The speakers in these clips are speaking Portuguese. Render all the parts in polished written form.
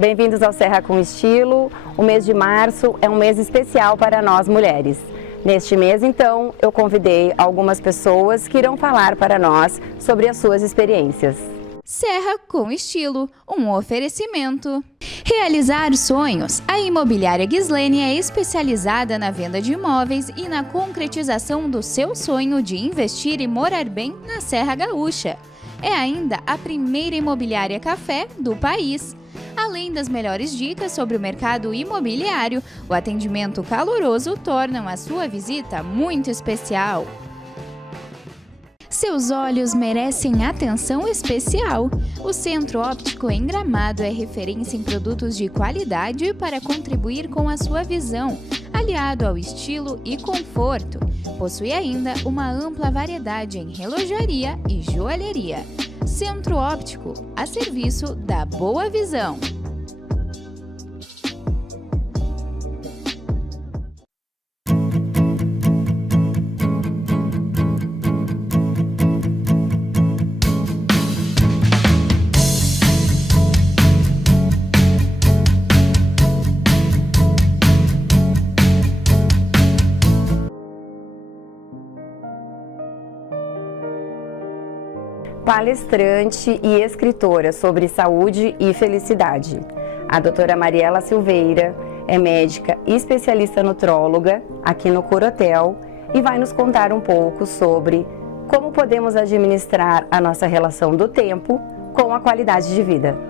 Bem-vindos ao Serra com Estilo. O mês de março é um mês especial para nós mulheres. Neste mês, então, eu convidei algumas pessoas que irão falar para nós sobre as suas experiências. Serra com Estilo, um oferecimento. Realizar sonhos. A Imobiliária Ghislene é especializada na venda de imóveis e na concretização do seu sonho de investir e morar bem na Serra Gaúcha. É ainda a primeira imobiliária café do país. Além das melhores dicas sobre o mercado imobiliário, o atendimento caloroso tornam a sua visita muito especial. Seus olhos merecem atenção especial. O Centro Óptico em Gramado é referência em produtos de qualidade para contribuir com a sua visão, aliado ao estilo e conforto. Possui ainda uma ampla variedade em relojaria e joalheria. Centro Óptico, a serviço da boa visão. Palestrante e escritora sobre saúde e felicidade. A doutora Mariela Silveira é médica e especialista nutróloga aqui no Corotel e vai nos contar um pouco sobre como podemos administrar a nossa relação do tempo com a qualidade de vida.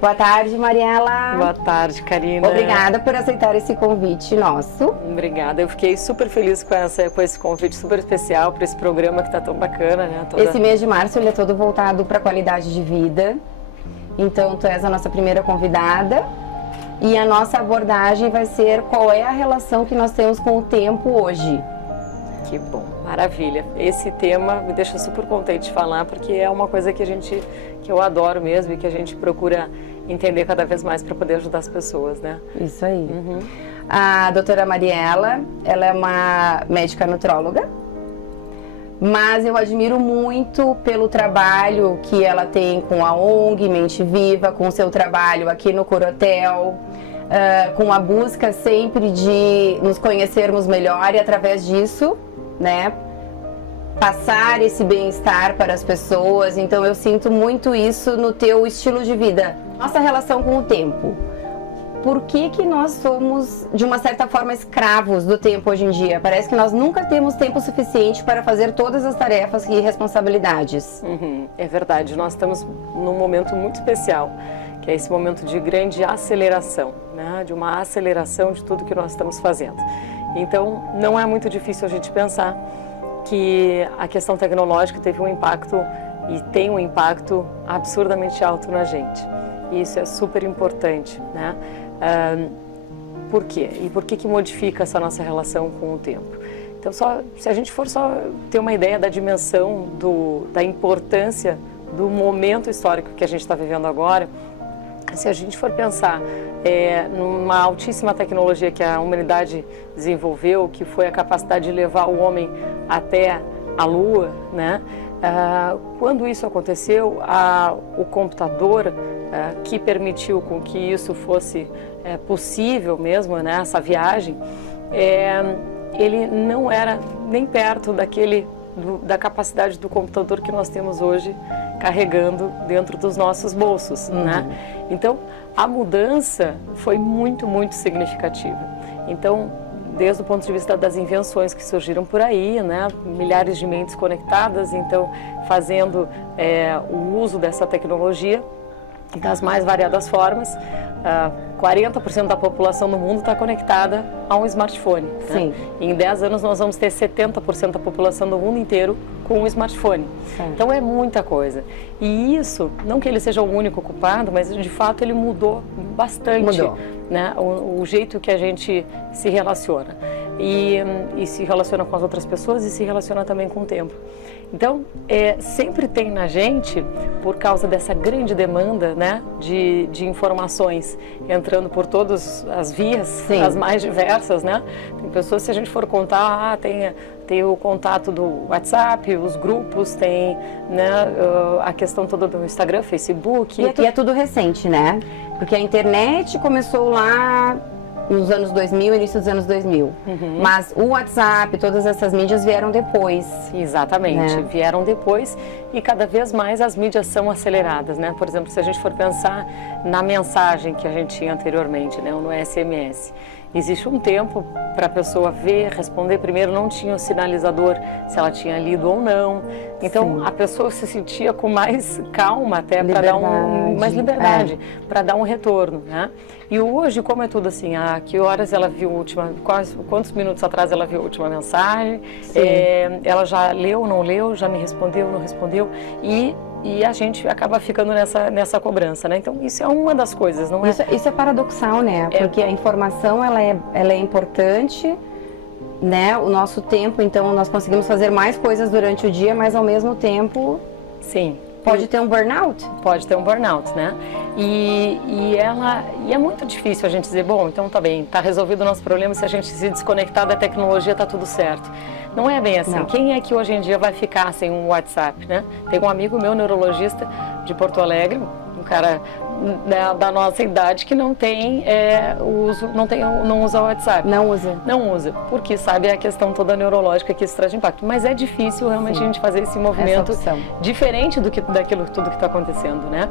Boa tarde, Mariela. Boa tarde, Karina. Obrigada por aceitar esse convite nosso. Obrigada, eu fiquei super feliz com esse convite super especial para esse programa que está tão bacana, né? Esse mês de março ele é todo voltado para a qualidade de vida. Então, tu és a nossa primeira convidada e a nossa abordagem vai ser qual é a relação que nós temos com o tempo hoje. Que bom, maravilha. Esse tema me deixa super contente de falar porque é uma coisa que eu adoro mesmo e que a gente procura entender cada vez mais para poder ajudar as pessoas, né? Isso aí. A doutora Mariela, ela é uma médica nutróloga, mas eu admiro muito pelo trabalho que ela tem com a ONG Mente Viva, com o seu trabalho aqui no Corotel, com a busca sempre de nos conhecermos melhor e através disso, né, passar esse bem-estar para as pessoas. Então eu sinto muito isso no teu estilo de vida. Nossa relação com o tempo. Por que nós somos, de uma certa forma, escravos do tempo hoje em dia? Parece que nós nunca temos tempo suficiente para fazer todas as tarefas e responsabilidades. É verdade, nós estamos num momento muito especial, que é esse momento de grande aceleração, né? De uma aceleração de tudo que nós estamos fazendo. Então, não é muito difícil a gente pensar que a questão tecnológica teve um impacto e tem um impacto absurdamente alto na gente. E isso é super importante, né? Por quê? E por que modifica essa nossa relação com o tempo? Então, se a gente for só ter uma ideia da dimensão, da importância do momento histórico que a gente está vivendo agora, se a gente for pensar numa altíssima tecnologia que a humanidade desenvolveu, que foi a capacidade de levar o homem até a Lua, né? Quando isso aconteceu, o computador que permitiu com que isso fosse possível mesmo, né, essa viagem, ele não era nem perto da capacidade do computador que nós temos hoje carregando dentro dos nossos bolsos, né? Então, a mudança foi muito, muito significativa. Então, desde o ponto de vista das invenções que surgiram por aí, né? Milhares de mentes conectadas, então, fazendo o uso dessa tecnologia das mais variadas formas. 40% da população do mundo está conectada a um smartphone. Sim. Né? Em 10 anos nós vamos ter 70% da população do mundo inteiro com um smartphone. Sim. Então é muita coisa. E isso, não que ele seja o único culpado, mas de fato ele mudou bastante. Né? O jeito que a gente se relaciona. E se relaciona com as outras pessoas e se relaciona também com o tempo. Então, sempre tem na gente, por causa dessa grande demanda, né, de informações entrando por todas as vias, Sim. as mais diversas, né? Tem pessoas, se a gente for contar, tem o contato do WhatsApp, os grupos, tem, né, a questão toda do Instagram, Facebook. E é tudo recente, né? Porque a internet começou lá nos anos 2000, início dos anos 2000. Mas o WhatsApp, todas essas mídias vieram depois. Exatamente, né? Vieram depois e cada vez mais as mídias são aceleradas, né? Por exemplo, se a gente for pensar na mensagem que a gente tinha anteriormente, né? Ou no SMS. Existe um tempo para a pessoa ver, responder. Primeiro não tinha o sinalizador se ela tinha lido ou não. Então, Sim. a pessoa se sentia com mais calma até para dar mais liberdade, para dar um retorno, né? E hoje, como é tudo assim, a que horas ela viu a última, quantos minutos atrás ela viu a última mensagem, ela já leu, não leu, já me respondeu, não respondeu, e a gente acaba ficando nessa cobrança, né? Então, isso é uma das coisas, não é? Isso é paradoxal, né? Porque a informação, ela é importante, né? O nosso tempo, então, nós conseguimos fazer mais coisas durante o dia, mas ao mesmo tempo... Sim. Pode ter um burnout? Pode ter um burnout, né? E é muito difícil a gente dizer, bom, então tá bem, tá resolvido o nosso problema, se a gente se desconectar da tecnologia, tá tudo certo. Não é bem assim. Não. Quem é que hoje em dia vai ficar sem um WhatsApp, né? Tem um amigo meu, neurologista de Porto Alegre, um cara da nossa idade que não tem não usa o WhatsApp. Não usa. Não usa, porque sabe a questão toda neurológica que isso traz de impacto. Mas é difícil realmente a gente fazer esse movimento diferente daquilo tudo que está acontecendo, né?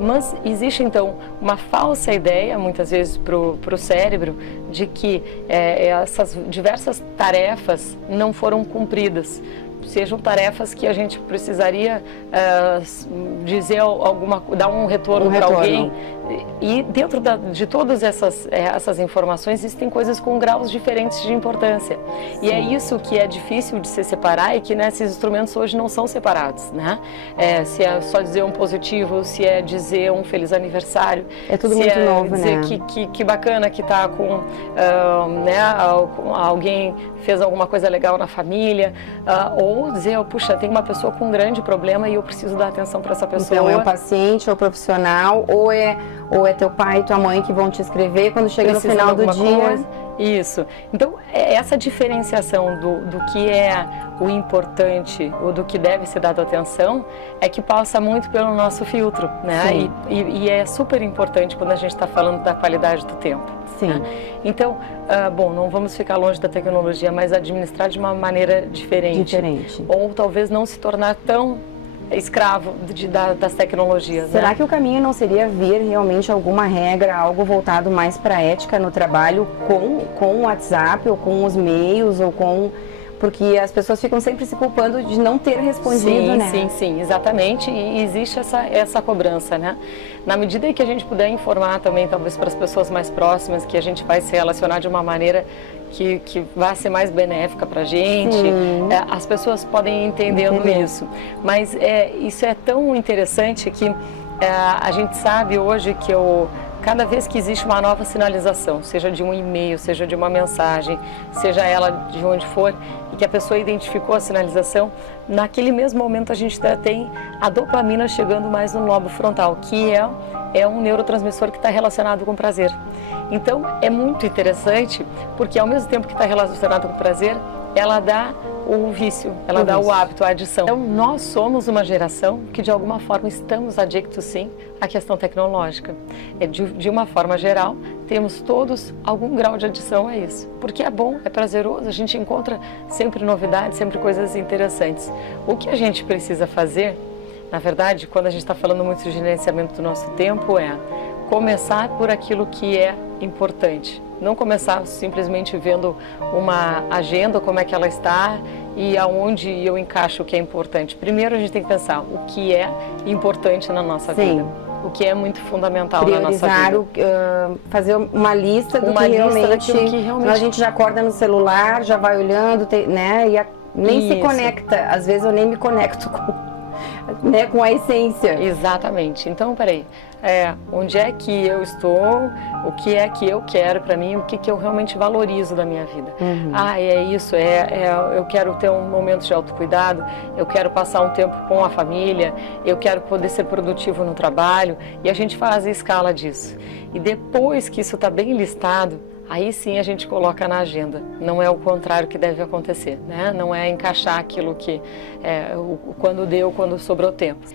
Mas existe então uma falsa ideia, muitas vezes para o cérebro, de que essas diversas tarefas não foram cumpridas. Sejam tarefas que a gente precisaria dizer dar um retorno para alguém. E dentro de todas essas informações existem coisas com graus diferentes de importância. Sim. E é isso que é difícil de se separar e que esses instrumentos hoje não são separados, né? Se é só dizer um positivo, se é dizer um feliz aniversário. É tudo muito novo, dizer, né? Que bacana que está com alguém fez alguma coisa legal na família, ou dizer, puxa, tem uma pessoa com um grande problema e eu preciso dar atenção para essa pessoa. Então é um paciente ou profissional, ou é teu pai e tua mãe que vão te escrever quando chega no final do dia. Isso. Então, essa diferenciação do que é o importante ou do que deve ser dado atenção é que passa muito pelo nosso filtro, né? E é super importante quando a gente está falando da qualidade do tempo. Sim. Né? Então, bom, não vamos ficar longe da tecnologia, mas administrar de uma maneira diferente. Ou talvez não se tornar tão escravo das tecnologias. Será que o caminho não seria vir realmente alguma regra, algo voltado mais para a ética no trabalho com o WhatsApp ou com os e-mails ou com... Porque as pessoas ficam sempre se culpando de não ter respondido, né? Sim, exatamente. E existe essa cobrança, né? Na medida que a gente puder informar também, talvez para as pessoas mais próximas, que a gente vai se relacionar de uma maneira que vai ser mais benéfica para a gente, as pessoas podem ir entendendo isso. Mas isso é tão interessante que a gente sabe hoje que cada vez que existe uma nova sinalização, seja de um e-mail, seja de uma mensagem, seja ela de onde for, e que a pessoa identificou a sinalização, naquele mesmo momento a gente tem a dopamina chegando mais no lobo frontal, que é um neurotransmissor que está relacionado com prazer. Então, é muito interessante, porque ao mesmo tempo que está relacionado com prazer, ela dá o vício, ela dá o hábito, a adição. Então, nós somos uma geração que, de alguma forma, estamos adictos, sim, à questão tecnológica. De uma forma geral, temos todos algum grau de adição a isso. Porque é bom, é prazeroso, a gente encontra sempre novidades, sempre coisas interessantes. O que a gente precisa fazer, na verdade, quando a gente está falando muito de gerenciamento do nosso tempo, é começar por aquilo que é importante. Não começar simplesmente vendo uma agenda, como é que ela está e aonde eu encaixo o que é importante. Primeiro a gente tem que pensar o que é importante na nossa vida. O que é muito fundamental na nossa vida. Fazer uma lista do que realmente... A gente já acorda no celular, já vai olhando, né? Nem se conecta. Às vezes eu nem me conecto né, com a essência. Exatamente. Então, peraí, onde é que eu estou, o que é que eu quero para mim, o que que eu realmente valorizo da minha vida. É isso, eu quero ter um momento de autocuidado, eu quero passar um tempo com a família, eu quero poder ser produtivo no trabalho, e a gente faz a escala disso. E depois que isso está bem listado, aí sim a gente coloca na agenda. Não é o contrário que deve acontecer, né? Não é encaixar aquilo que quando deu, quando sobrou tempo.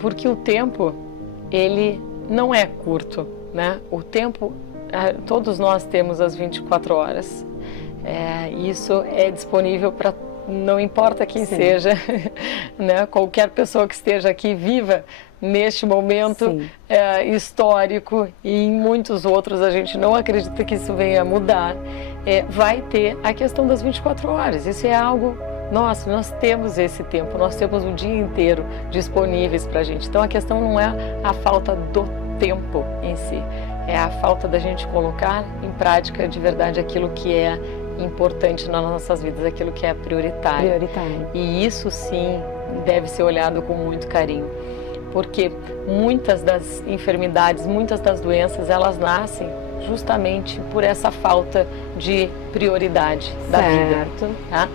Porque o tempo, ele não é curto, né? O tempo, todos nós temos as 24 horas. Isso é disponível para, não importa quem seja, né? Qualquer pessoa que esteja aqui viva neste momento histórico, e em muitos outros a gente não acredita que isso venha a mudar, vai ter a questão das 24 horas. Isso é algo nosso, nós temos esse tempo, nós temos o dia inteiro disponíveis para a gente. Então a questão não é a falta do tempo em si, é a falta da gente colocar em prática de verdade aquilo que é importante nas nossas vidas, aquilo que é prioritário. E isso sim deve ser olhado com muito carinho. Porque muitas das enfermidades, muitas das doenças, elas nascem justamente por essa falta de prioridade da vida. Tá?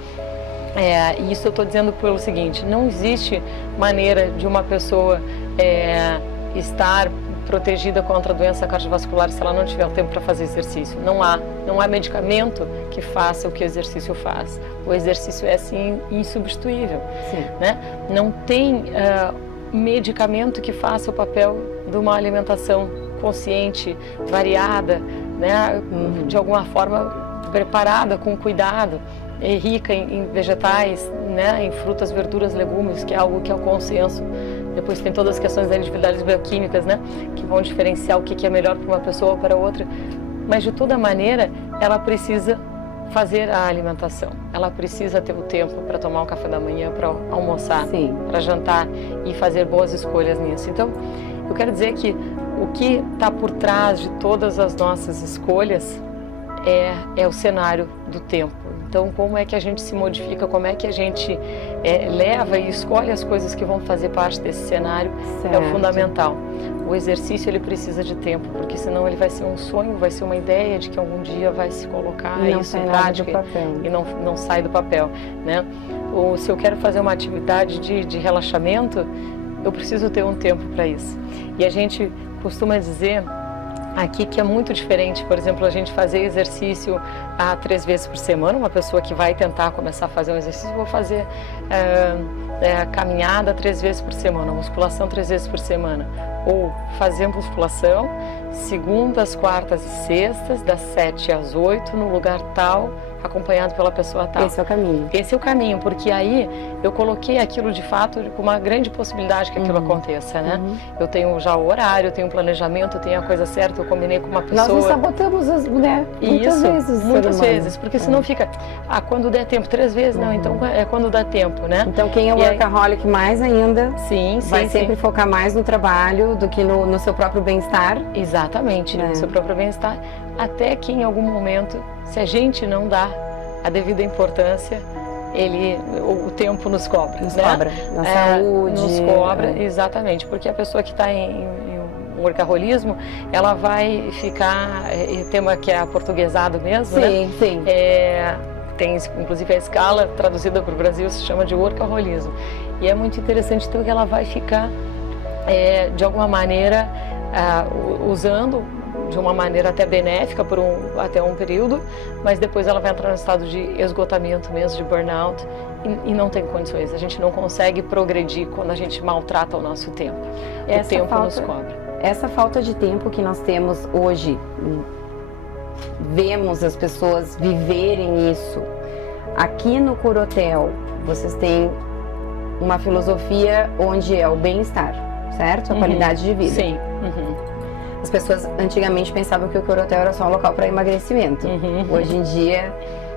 Isso eu estou dizendo pelo seguinte: não existe maneira de uma pessoa estar protegida contra a doença cardiovascular se ela não tiver o tempo para fazer exercício. Não há medicamento que faça o que o exercício faz. O exercício é assim insubstituível. Né? Não tem medicamento que faça o papel de uma alimentação consciente, variada, né? De alguma forma preparada, com cuidado, rica em vegetais, né? Em frutas, verduras, legumes, que é algo que é o consenso. Depois tem todas as questões das individualidades bioquímicas, né? Que vão diferenciar o que é melhor para uma pessoa ou para outra. Mas de toda maneira, ela precisa fazer a alimentação. Ela precisa ter o tempo para tomar o café da manhã, para almoçar, para jantar e fazer boas escolhas nisso. Então, eu quero dizer que o que está por trás de todas as nossas escolhas é o cenário do tempo. Então, como é que a gente se modifica, como é que a gente leva e escolhe as coisas que vão fazer parte desse cenário, é o fundamental. O exercício, ele precisa de tempo, porque senão ele vai ser um sonho, vai ser uma ideia de que algum dia vai se colocar isso em prática e não sai do papel, né? Ou se eu quero fazer uma atividade de relaxamento, eu preciso ter um tempo para isso. E a gente costuma dizer aqui que é muito diferente, por exemplo, a gente fazer exercício 3 vezes por semana. Uma pessoa que vai tentar começar a fazer um exercício, vou fazer caminhada 3 vezes por semana, musculação 3 vezes por semana. Ou fazer musculação segundas, quartas e sextas, das 7 às 8, no lugar tal, acompanhado pela pessoa tal. Esse é o caminho. Esse é o caminho, porque aí eu coloquei aquilo de fato com uma grande possibilidade que aquilo aconteça, né? Eu tenho já o horário, eu tenho o planejamento, eu tenho a coisa certa, eu combinei com uma pessoa. Nós nos sabotamos, né? Muitas vezes, porque senão fica, quando der tempo, 3 vezes, não, então é quando dá tempo, né? Então quem é o workaholic mais ainda vai sempre sim. focar mais no trabalho do que no seu próprio bem-estar. Exatamente, no seu próprio bem-estar, até que em algum momento, se a gente não dá a devida importância, o tempo nos cobra. Nos cobra, na saúde. Nos cobra, exatamente, porque a pessoa que está em workaholismo, ela vai ficar, tema que é aportuguesado mesmo, né? Sim. Tem inclusive a escala traduzida para o Brasil se chama de workaholismo. E é muito interessante então que ela vai ficar de alguma maneira usando de uma maneira até benéfica até um período, mas depois ela vai entrar no estado de esgotamento mesmo, de burnout, e não tem condições. A gente não consegue progredir quando a gente maltrata o nosso tempo. O tempo nos cobra. Essa falta de tempo que nós temos hoje, vemos as pessoas viverem isso. Aqui no Corotel, vocês têm uma filosofia onde é o bem-estar, certo? A qualidade de vida. Sim. As pessoas antigamente pensavam que o Corotel era só um local para emagrecimento. Hoje em dia,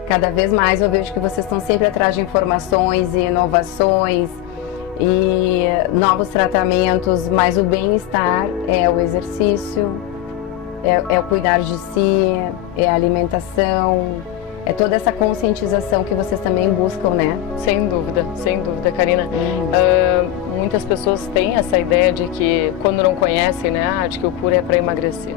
cada vez mais eu vejo que vocês estão sempre atrás de informações e inovações e novos tratamentos, mas o bem-estar é o exercício, é o cuidar de si, é a alimentação, É toda essa conscientização que vocês também buscam, né? Sem dúvida, Karina. Muitas pessoas têm essa ideia de que, quando não conhecem, né, de que o cura é para emagrecer.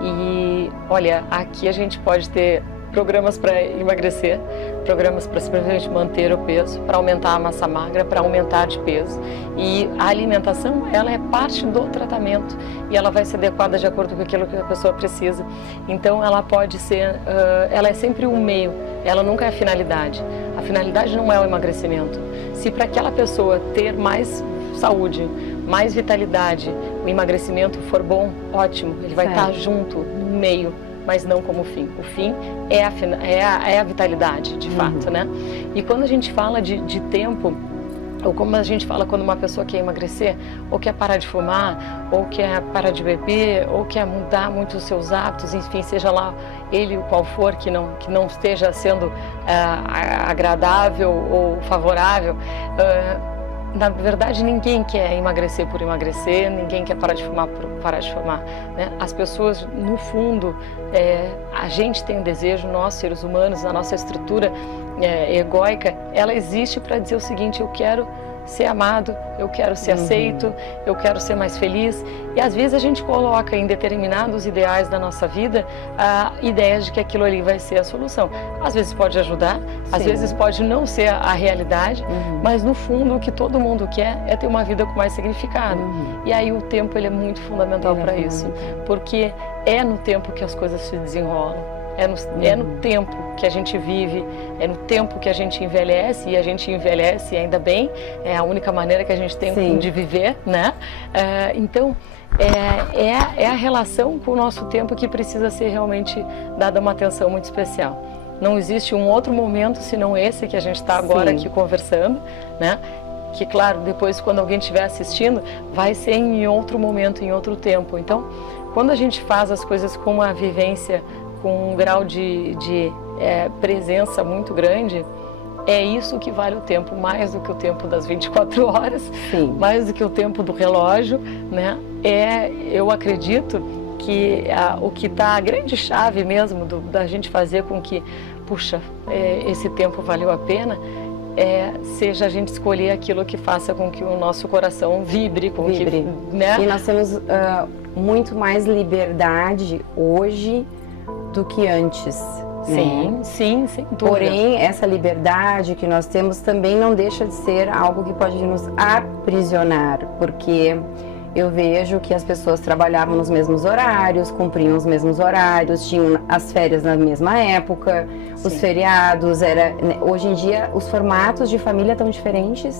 E, olha, aqui a gente pode ter programas para emagrecer, programas para simplesmente manter o peso, para aumentar a massa magra, para aumentar de peso. E a alimentação, ela é parte do tratamento e ela vai ser adequada de acordo com aquilo que a pessoa precisa. Então, ela pode ser, ela é sempre um meio, ela nunca é a finalidade. A finalidade não é o emagrecimento. Se para aquela pessoa ter mais saúde, mais vitalidade, o emagrecimento for bom, ótimo, ele vai estar junto, no meio, mas não como fim. O fim é a vitalidade, de fato, né? E quando a gente fala de tempo, ou como a gente fala quando uma pessoa quer emagrecer, ou quer parar de fumar, ou quer parar de beber, ou quer mudar muito os seus hábitos, enfim, seja lá ele qual for, que não esteja sendo agradável ou favorável, na verdade, ninguém quer emagrecer por emagrecer, ninguém quer parar de fumar por parar de fumar, né? As pessoas, no fundo, a gente tem um desejo, nós, seres humanos, a nossa estrutura egóica, ela existe para dizer o seguinte: eu quero ser amado, eu quero ser aceito, eu quero ser mais feliz. E às vezes a gente coloca em determinados ideais da nossa vida ideias de que aquilo ali vai ser a solução. Às vezes pode ajudar, às vezes pode não ser a realidade, mas no fundo o que todo mundo quer é ter uma vida com mais significado. E aí o tempo, ele é muito fundamental para isso, porque é no tempo que as coisas se desenrolam. É no tempo que a gente vive, é no tempo que a gente envelhece, e a gente envelhece ainda bem, é a única maneira que a gente tem de viver, né? Então, é a relação com o nosso tempo que precisa ser realmente dada uma atenção muito especial. Não existe um outro momento senão esse que a gente está agora aqui conversando, né? Que, claro, depois, quando alguém estiver assistindo, vai ser em outro momento, em outro tempo. Então, quando a gente faz as coisas com uma vivência, com um grau de presença muito grande, é isso que vale o tempo, mais do que o tempo das 24 horas, mais do que o tempo do relógio, né? Eu acredito que o que está a grande chave mesmo da gente fazer com que, puxa, esse tempo valeu a pena, seja a gente escolher aquilo que faça com que o nosso coração vibre, que, né? E nós temos muito mais liberdade hoje do que antes. Sim, sem dúvida. Porém, essa liberdade que nós temos também não deixa de ser algo que pode nos aprisionar, porque eu vejo que as pessoas trabalhavam nos mesmos horários, cumpriam os mesmos horários, tinham as férias na mesma época, os feriados, hoje em dia os formatos de família estão diferentes.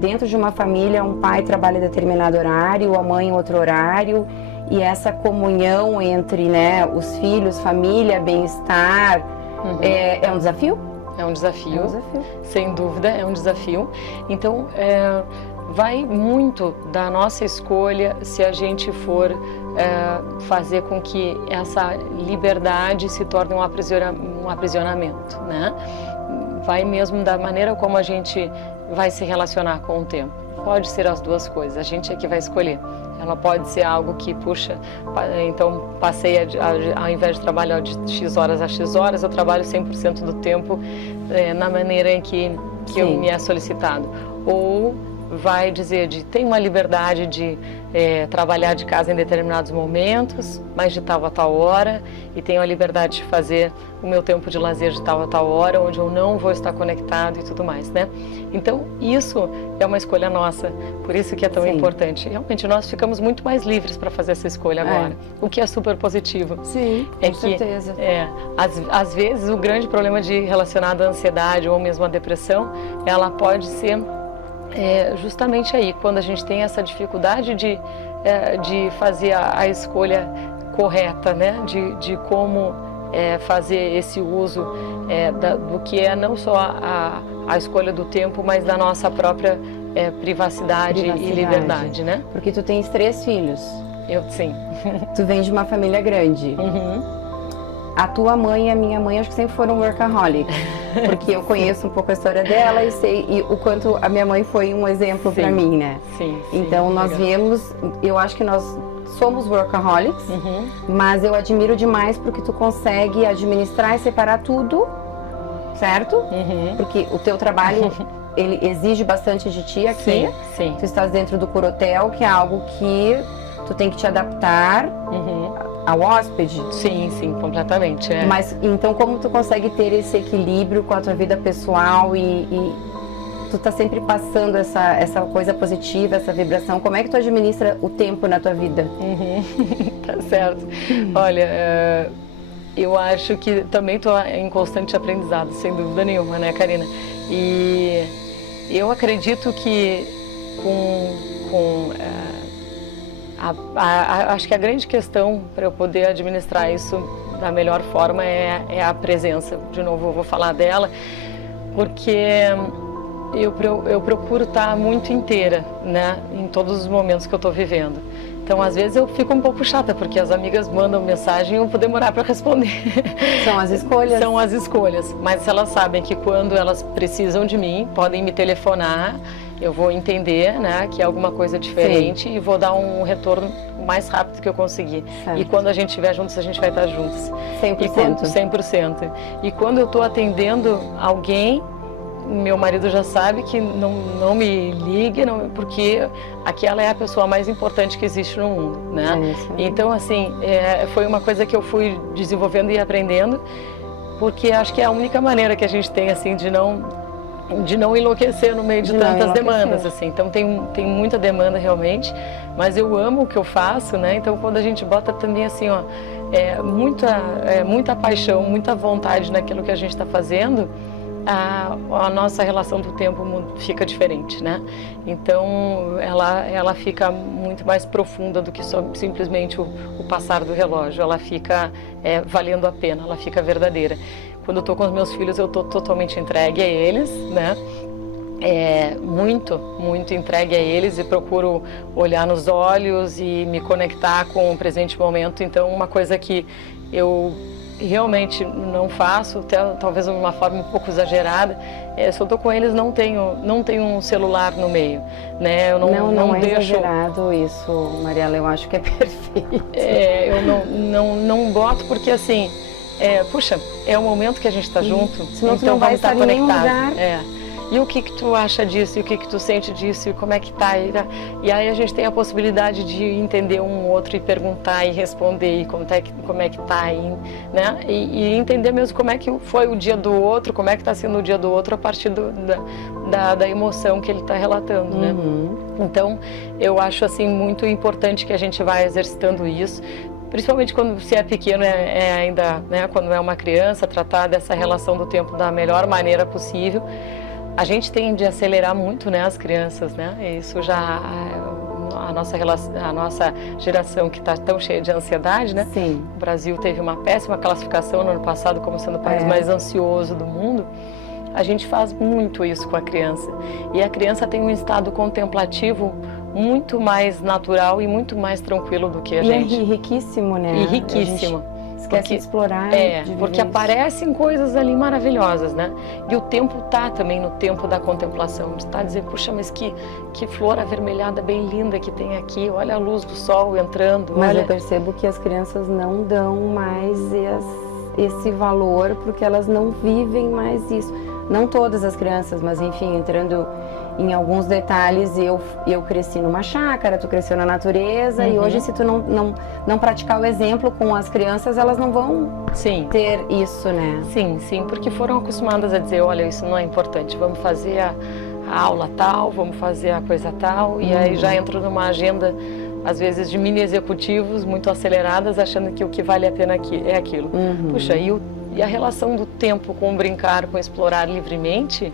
Dentro de uma família, um pai trabalha em determinado horário, a mãe em outro horário, e essa comunhão entre, né, os filhos, família, bem-estar, é um desafio? É um desafio, sem dúvida, é um desafio. Então, vai muito da nossa escolha se a gente for fazer com que essa liberdade se torne um aprisionamento, né? Vai mesmo da maneira como a gente vai se relacionar com o tempo. Pode ser as duas coisas, a gente é que vai escolher. Ela pode ser algo que, puxa, então passei, ao invés de trabalhar de X horas a X horas, eu trabalho 100% do tempo na maneira em que me é solicitado. Ou vai dizer tem uma liberdade de trabalhar de casa em determinados momentos, mas de tal a tal hora, e tenho a liberdade de fazer o meu tempo de lazer de tal a tal hora, onde eu não vou estar conectado e tudo mais, né? Então, isso é uma escolha nossa, por isso que é tão importante. Realmente, nós ficamos muito mais livres para fazer essa escolha agora, o que é super positivo. Sim, com certeza. Às vezes, o grande problema relacionado à ansiedade ou mesmo à depressão, ela pode ser justamente aí, quando a gente tem essa dificuldade de fazer a escolha correta, né? De como fazer esse uso do que é não só a escolha do tempo, mas da nossa própria privacidade e liberdade, né? Porque tu tens 3 filhos. Sim. Tu vem de uma família grande. A tua mãe e a minha mãe acho que sempre foram workaholic, porque eu conheço um pouco a história dela e sei o quanto a minha mãe foi um exemplo para mim, né? Sim. Então nós viemos, eu acho que nós somos workaholics, mas eu admiro demais porque tu consegue administrar e separar tudo, certo? Porque o teu trabalho, ele exige bastante de ti aqui. Sim. Tu estás dentro do Corotel, que é algo que tu tem que te adaptar ao hóspede. Sim, completamente. Mas então como tu consegue ter esse equilíbrio com a tua vida pessoal e tu tá sempre passando essa coisa positiva, essa vibração, como é que tu administra o tempo na tua vida? Tá certo. Olha, eu acho que também estou em constante aprendizado, sem dúvida nenhuma, né, Karina? E eu acredito que acho que a grande questão para eu poder administrar isso da melhor forma é a presença. De novo, eu vou falar dela, porque eu procuro estar muito inteira, né, em todos os momentos que eu estou vivendo. Então, às vezes eu fico um pouco chata, porque as amigas mandam mensagem e eu vou demorar para responder. São as escolhas. São as escolhas. Mas elas sabem que quando elas precisam de mim, podem me telefonar, eu vou entender, né, que é alguma coisa diferente e vou dar um retorno o mais rápido que eu conseguir. Certo. E quando a gente estiver juntos, a gente vai estar juntos. 100%. 100%. E quando eu estou atendendo alguém, meu marido já sabe que não me ligue, porque aquela é a pessoa mais importante que existe no mundo, né? Então, assim, foi uma coisa que eu fui desenvolvendo e aprendendo, porque acho que é a única maneira que a gente tem, assim, de não enlouquecer no meio de tantas demandas, assim. Então, tem muita demanda realmente, mas eu amo o que eu faço, né? Então, quando a gente bota também, assim, ó, muita paixão, muita vontade naquilo que a gente está fazendo, a nossa relação do tempo fica diferente, né? Então ela fica muito mais profunda do que simplesmente o passar do relógio. Ela fica valendo a pena, ela fica verdadeira. Quando eu estou com os meus filhos, eu estou totalmente entregue a eles, né? Muito entregue a eles e procuro olhar nos olhos e me conectar com o presente momento. Então, uma coisa que eu realmente não faço, até, talvez de uma forma um pouco exagerada, se eu estou com eles não tenho um celular no meio, né? Eu não deixo... exagerado isso, Mariela, eu acho que é perfeito. Eu não boto porque assim, puxa, é o momento que a gente está junto, senão então tu não vai estar em nenhum lugar. E o que tu acha disso? E o que tu sente disso? E como é que tá? E aí a gente tem a possibilidade de entender um outro e perguntar e responder e como é que tá, né? E entender mesmo como é que foi o dia do outro, como é que está sendo o dia do outro a partir da emoção que ele está relatando, né? Então, eu acho assim muito importante que a gente vá exercitando isso. Principalmente quando você é pequeno, ainda, né, quando é uma criança, tratar dessa relação do tempo da melhor maneira possível. A gente tende a acelerar muito, né, as crianças, né? Isso já a nossa geração que está tão cheia de ansiedade, né? Sim. O Brasil teve uma péssima classificação no ano passado como sendo o país mais ansioso do mundo. A gente faz muito isso com a criança. E a criança tem um estado contemplativo muito mais natural e muito mais tranquilo do que a gente. E é riquíssimo, né? E riquíssimo. Esquece de explorar. Porque aparecem coisas ali maravilhosas, né? E o tempo tá também no tempo da contemplação. De estar dizendo, puxa, mas que flor avermelhada bem linda que tem aqui. Olha a luz do sol entrando. Mas eu percebo que as crianças não dão mais esse valor, porque elas não vivem mais isso. Não todas as crianças, mas enfim, entrando em alguns detalhes, eu cresci numa chácara, tu cresceu na natureza, e hoje se tu não praticar o exemplo com as crianças, elas não vão ter isso, né? Sim, porque foram acostumadas a dizer, olha, isso não é importante, vamos fazer a aula tal, vamos fazer a coisa tal, e aí já entro numa agenda, às vezes, de mini executivos muito aceleradas, achando que o que vale a pena aqui é aquilo. Puxa, e a relação do tempo com brincar, com explorar livremente,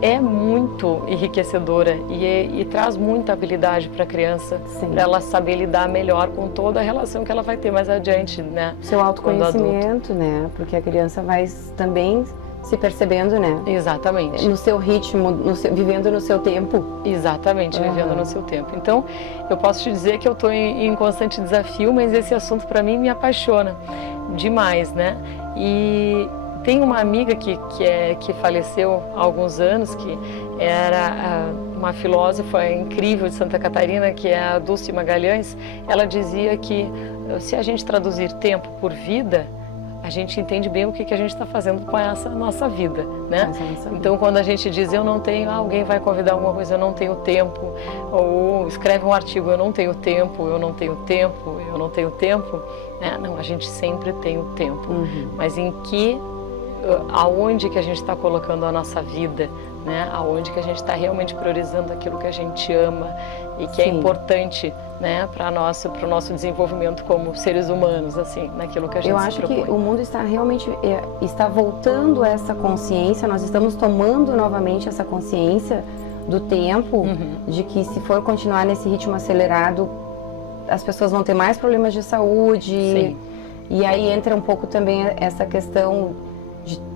é muito enriquecedora e traz muita habilidade para a criança, para ela saber lidar melhor com toda a relação que ela vai ter mais adiante, né? Seu autoconhecimento, né? Porque a criança vai também se percebendo, né? Exatamente. No seu ritmo, vivendo no seu tempo. Exatamente, vivendo no seu tempo. Então, eu posso te dizer que eu estou em constante desafio, mas esse assunto para mim me apaixona demais, né? E tem uma amiga que faleceu há alguns anos, que era uma filósofa incrível de Santa Catarina, que é a Dulce Magalhães, ela dizia que se a gente traduzir tempo por vida, a gente entende bem o que a gente está fazendo com essa nossa vida, né? Então, quando a gente diz eu não tenho, alguém vai convidar alguma coisa, eu não tenho tempo, ou escreve um artigo, eu não tenho tempo, eu não tenho tempo, eu não tenho tempo, né? Não, a gente sempre tem o tempo, mas aonde que a gente está colocando a nossa vida, né? Aonde que a gente está realmente priorizando aquilo que a gente ama e que é importante, né, para o nosso desenvolvimento como seres humanos, assim, naquilo que a gente Eu se acho propõe. que o mundo está realmente está voltando a essa consciência, nós estamos tomando novamente essa consciência do tempo, de que se for continuar nesse ritmo acelerado, as pessoas vão ter mais problemas de saúde. Sim. E aí entra um pouco também essa questão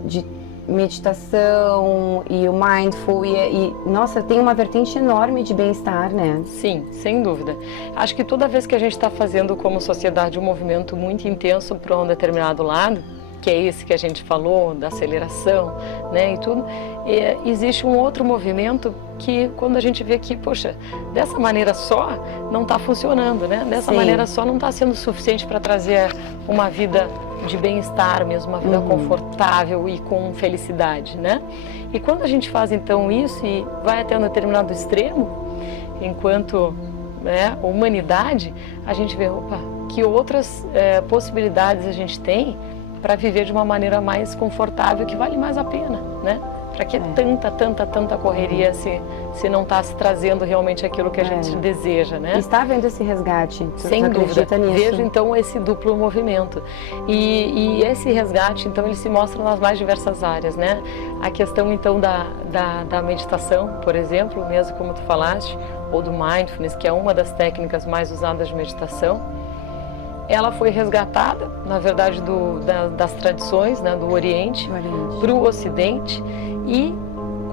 de meditação e o mindful nossa, tem uma vertente enorme de bem-estar, né? Sim, sem dúvida. Acho que toda vez que a gente está fazendo como sociedade um movimento muito intenso para um determinado lado, que é esse que a gente falou, da aceleração, né, e tudo, existe um outro movimento que quando a gente vê que, poxa, dessa maneira só não está funcionando, né? Dessa maneira só não está sendo suficiente para trazer uma vida de bem-estar mesmo, uma vida confortável e com felicidade, né? E quando a gente faz então isso e vai até um determinado extremo, enquanto humanidade, a gente vê, opa, que outras possibilidades a gente tem para viver de uma maneira mais confortável, que vale mais a pena, né? Para que tanta correria se não está se trazendo realmente aquilo que a gente deseja, né? Está havendo esse resgate? Sem dúvida. Nisso? Vejo então esse duplo movimento. E esse resgate, então, ele se mostra nas mais diversas áreas, né? A questão então da meditação, por exemplo, mesmo como tu falaste, ou do mindfulness, que é uma das técnicas mais usadas de meditação. Ela foi resgatada, na verdade, das tradições, né, do Oriente para o Ocidente, e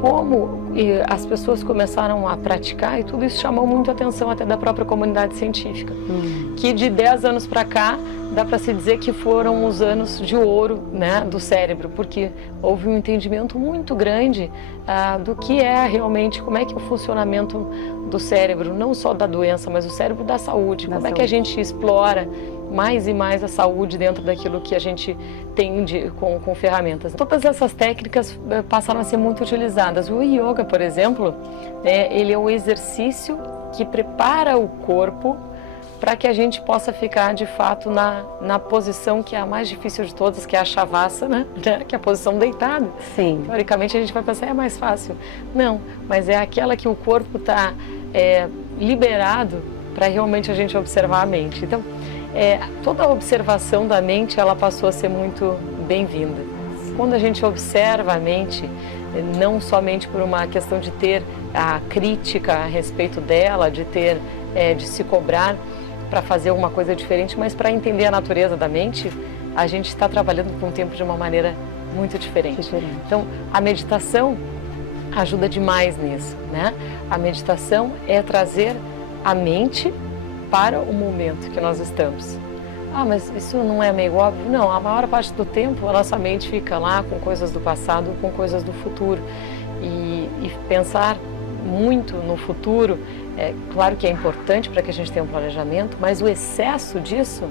como as pessoas começaram a praticar, e tudo isso chamou muito a atenção até da própria comunidade científica, que de 10 anos para cá, dá para se dizer que foram os anos de ouro, né, do cérebro, porque houve um entendimento muito grande do que é realmente, como é que é o funcionamento do cérebro, não só da doença, mas o cérebro da saúde, como é que a gente explora mais e mais a saúde dentro daquilo que a gente tem com ferramentas. Todas essas técnicas passaram a ser muito utilizadas. O yoga, por exemplo, ele é o exercício que prepara o corpo para que a gente possa ficar, de fato, na posição que é a mais difícil de todas, que é a Shavasana, né? Que é a posição deitada. Sim. Teoricamente, a gente vai pensar, é mais fácil. Não, mas é aquela que o corpo está liberado para realmente a gente observar a mente. Então, toda a observação da mente, ela passou a ser muito bem-vinda. Quando a gente observa a mente, não somente por uma questão de ter a crítica a respeito dela, de se cobrar para fazer alguma coisa diferente, mas para entender a natureza da mente, a gente está trabalhando com o tempo de uma maneira muito diferente. Então, a meditação ajuda demais nisso, né? A meditação é trazer a mente para o momento que nós estamos. Ah, mas isso não é meio óbvio? Não, a maior parte do tempo a nossa mente fica lá com coisas do passado, com coisas do futuro. E pensar muito no futuro, claro que é importante para que a gente tenha um planejamento, mas o excesso disso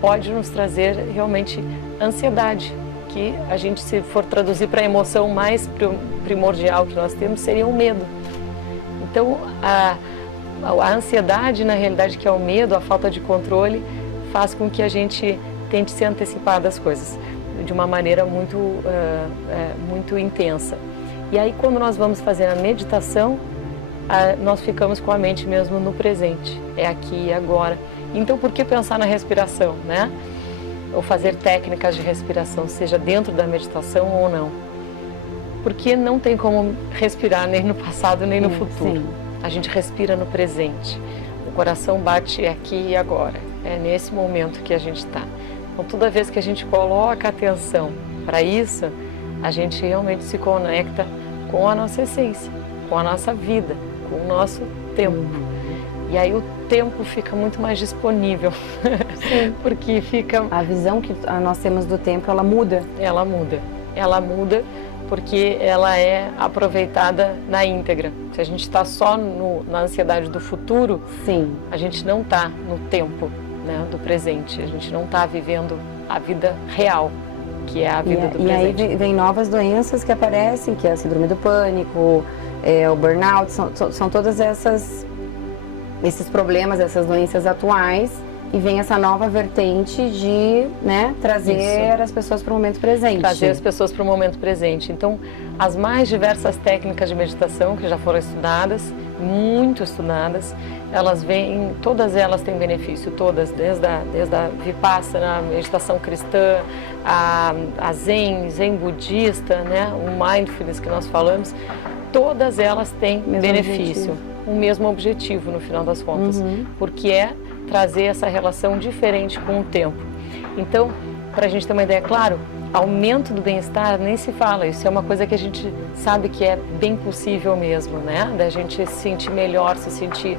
pode nos trazer realmente ansiedade, que a gente, se for traduzir para a emoção mais primordial que nós temos, seria o medo. Então, a ansiedade, na realidade, que é o medo, a falta de controle, faz com que a gente tente se antecipar das coisas de uma maneira muito intensa. E aí, quando nós vamos fazer a meditação, nós ficamos com a mente mesmo no presente, é aqui e agora. Então, por que pensar na respiração, né? Ou fazer técnicas de respiração, seja dentro da meditação ou não? Porque não tem como respirar nem no passado nem no futuro. Sim. A gente respira no presente. O coração bate aqui e agora. É nesse momento que a gente está. Então, toda vez que a gente coloca atenção para isso, a gente realmente se conecta com a nossa essência, com a nossa vida, com o nosso tempo. E aí o tempo fica muito mais disponível, porque fica... A visão que nós temos do tempo, ela muda. Ela muda porque ela é aproveitada na íntegra. Se a gente está só na ansiedade do futuro, Sim. a gente não está no tempo, né, do presente. A gente não está vivendo a vida real, que é a vida do presente. E aí vem novas doenças que aparecem, que é a síndrome do pânico, o burnout, são todas esses problemas, essas doenças atuais, e vem essa nova vertente de, né, trazer as pessoas para o momento presente. Trazer as pessoas para o momento presente. Então, as mais diversas técnicas de meditação que já foram estudadas, muito estudadas, elas vêm, todas elas têm benefício, todas, desde a Vipassana, a meditação cristã, a Zen budista, né, o Mindfulness que nós falamos, todas elas têm benefício, o mesmo objetivo no final das contas, porque é trazer essa relação diferente com o tempo. Então, para a gente ter uma ideia, claro, aumento do bem-estar nem se fala, isso é uma coisa que a gente sabe que é bem possível mesmo, né? Da gente se sentir melhor, se sentir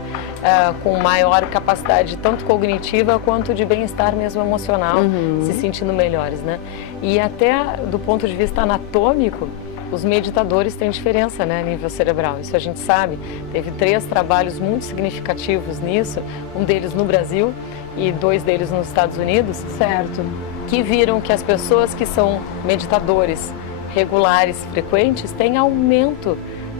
com maior capacidade, tanto cognitiva quanto de bem-estar mesmo emocional, se sentindo melhores, né? E até do ponto de vista anatômico, os meditadores têm diferença, né, a nível cerebral, isso a gente sabe. Teve 3 trabalhos muito significativos nisso, um deles no Brasil e 2 deles nos Estados Unidos. Certo. Que viram que as pessoas que são meditadores regulares, frequentes, têm aumento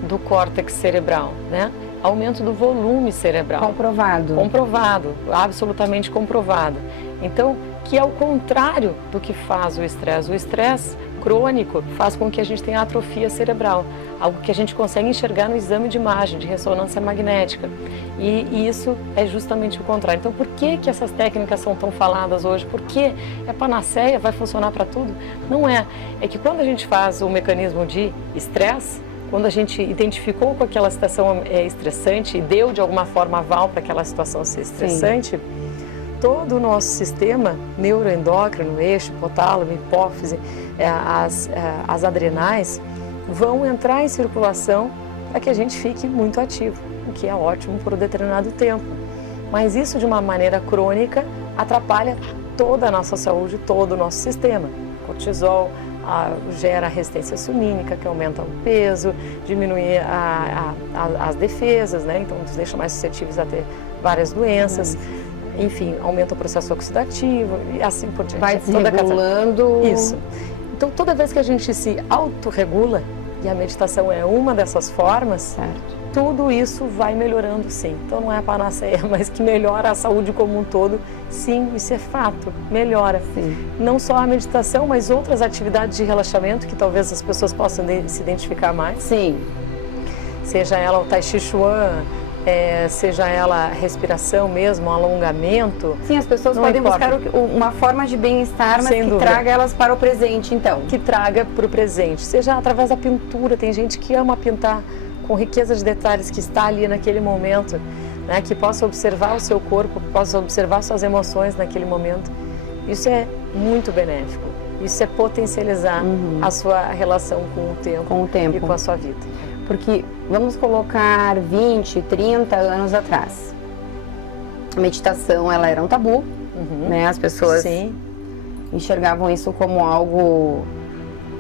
do córtex cerebral, né? Aumento do volume cerebral. Comprovado. Comprovado, absolutamente comprovado. Então, que é o contrário do que faz o estresse. O estresse crônico faz com que a gente tenha atrofia cerebral, algo que a gente consegue enxergar no exame de imagem, de ressonância magnética. E isso é justamente o contrário. Então, por que essas técnicas são tão faladas hoje? Por que é panaceia, vai funcionar para tudo? Não é. É que quando a gente faz o mecanismo de estresse, quando a gente identificou que aquela situação é estressante e deu de alguma forma aval para aquela situação ser estressante, todo o nosso sistema neuroendócrino, eixo, hipotálamo, hipófise, as adrenais, vão entrar em circulação para que a gente fique muito ativo, o que é ótimo por um determinado tempo. Mas isso, de uma maneira crônica, atrapalha toda a nossa saúde, todo o nosso sistema. Cortisol gera resistência insulínica, que aumenta o peso, diminui as defesas, né? Então nos deixa mais suscetíveis a ter várias doenças. Enfim, aumenta o processo oxidativo e assim por diante. Vai desregulando. Isso. Então, toda vez que a gente se autorregula, e a meditação é uma dessas formas, tudo isso vai melhorando, sim. Então, não é a panaceia, mas que melhora a saúde como um todo. Sim, isso é fato, melhora. Sim. Não só a meditação, mas outras atividades de relaxamento que talvez as pessoas possam se identificar mais. Sim. Seja ela o Tai Chi Chuan, seja ela respiração mesmo, alongamento. Sim, as pessoas podem buscar uma forma de bem-estar, mas que traga elas para o presente, então. Que traga para o presente, seja através da pintura. Tem gente que ama pintar com riqueza de detalhes, que está ali naquele momento, né? Que possa observar o seu corpo, que possa observar suas emoções naquele momento. Isso é muito benéfico. Isso é potencializar a sua relação com o tempo e com a sua vida. Porque vamos colocar 20, 30 anos atrás. A meditação, ela era um tabu, né? As pessoas enxergavam isso como algo,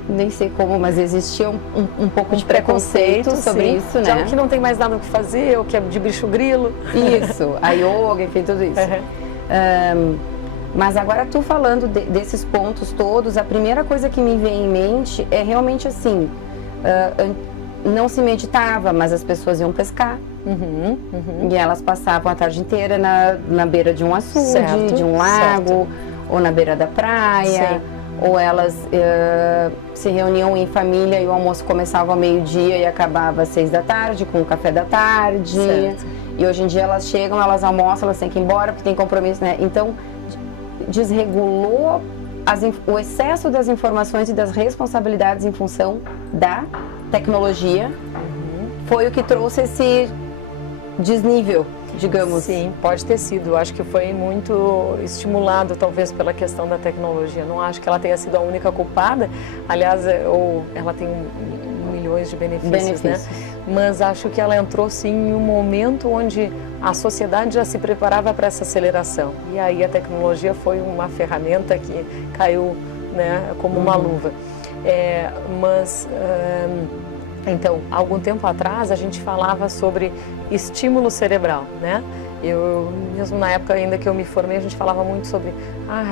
nem sei como, mas existia um pouco de preconceito sobre isso, né? Já que não tem mais nada o que fazer, ou que é de bicho grilo. Isso, a yoga, enfim, tudo isso. Mas agora tu falando desses pontos todos, a primeira coisa que me vem em mente é realmente assim, não se meditava, mas as pessoas iam pescar. E elas passavam a tarde inteira na beira de um açude, de um lago, ou na beira da praia. Ou elas se reuniam em família e o almoço começava ao meio-dia e acabava às 6 da tarde, com o café da tarde. E hoje em dia elas chegam, elas almoçam, elas têm que ir embora porque tem compromisso, né? Então, desregulou o excesso das informações e das responsabilidades em função da tecnologia. Foi o que trouxe esse desnível, digamos. Sim, pode ter sido. Eu acho que foi muito estimulado, talvez, pela questão da tecnologia. Não acho que ela tenha sido a única culpada. Aliás, ela tem milhões de benefícios, né? Mas acho que ela entrou, sim, em um momento onde a sociedade já se preparava para essa aceleração. E aí a tecnologia foi uma ferramenta que caiu, né, como uma luva. Mas Então, algum tempo atrás, a gente falava sobre estímulo cerebral, né? Eu, mesmo na época ainda que eu me formei, a gente falava muito sobre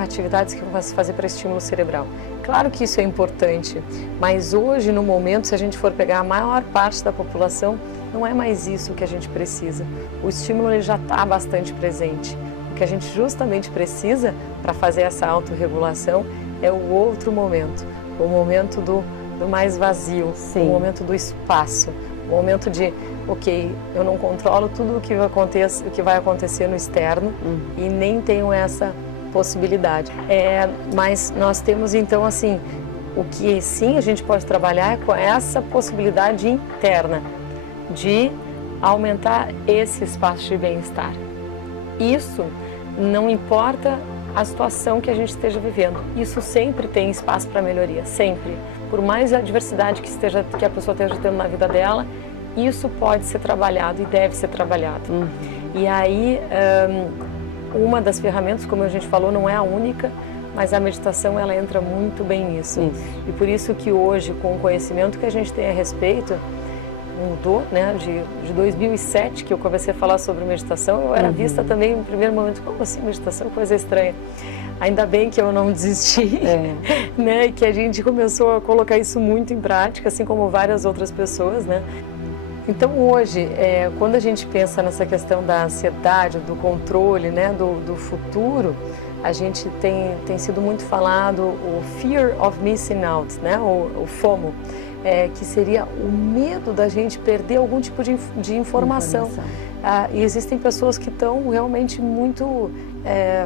atividades que vão se fazer para estímulo cerebral. Claro que isso é importante, mas hoje, no momento, se a gente for pegar a maior parte da população, não é mais isso que a gente precisa. O estímulo ele já está bastante presente. O que a gente justamente precisa para fazer essa autorregulação é o outro momento, o momento do mais vazio, o momento do espaço, o momento de, ok, eu não controlo tudo o que vai acontecer no externo e nem tenho essa possibilidade. Mas nós temos então assim, o que sim a gente pode trabalhar é com essa possibilidade interna de aumentar esse espaço de bem-estar. Isso não importa a situação que a gente esteja vivendo, isso sempre tem espaço para melhoria, sempre. Por mais adversidade que a pessoa esteja tendo na vida dela, isso pode ser trabalhado e deve ser trabalhado. E aí, uma das ferramentas, como a gente falou, não é a única, mas a meditação ela entra muito bem nisso. E por isso que hoje, com o conhecimento que a gente tem a respeito, mudou, né? De 2007 que eu comecei a falar sobre meditação, eu era vista também no primeiro momento, como assim meditação? Coisa estranha. Ainda bem que eu não desisti, né? E que a gente começou a colocar isso muito em prática, assim como várias outras pessoas, né? Então hoje, quando a gente pensa nessa questão da ansiedade, do controle, né? Do futuro, a gente tem sido muito falado o Fear of Missing Out, né? O FOMO. Que seria o medo da gente perder algum tipo de informação. E existem pessoas que estão realmente muito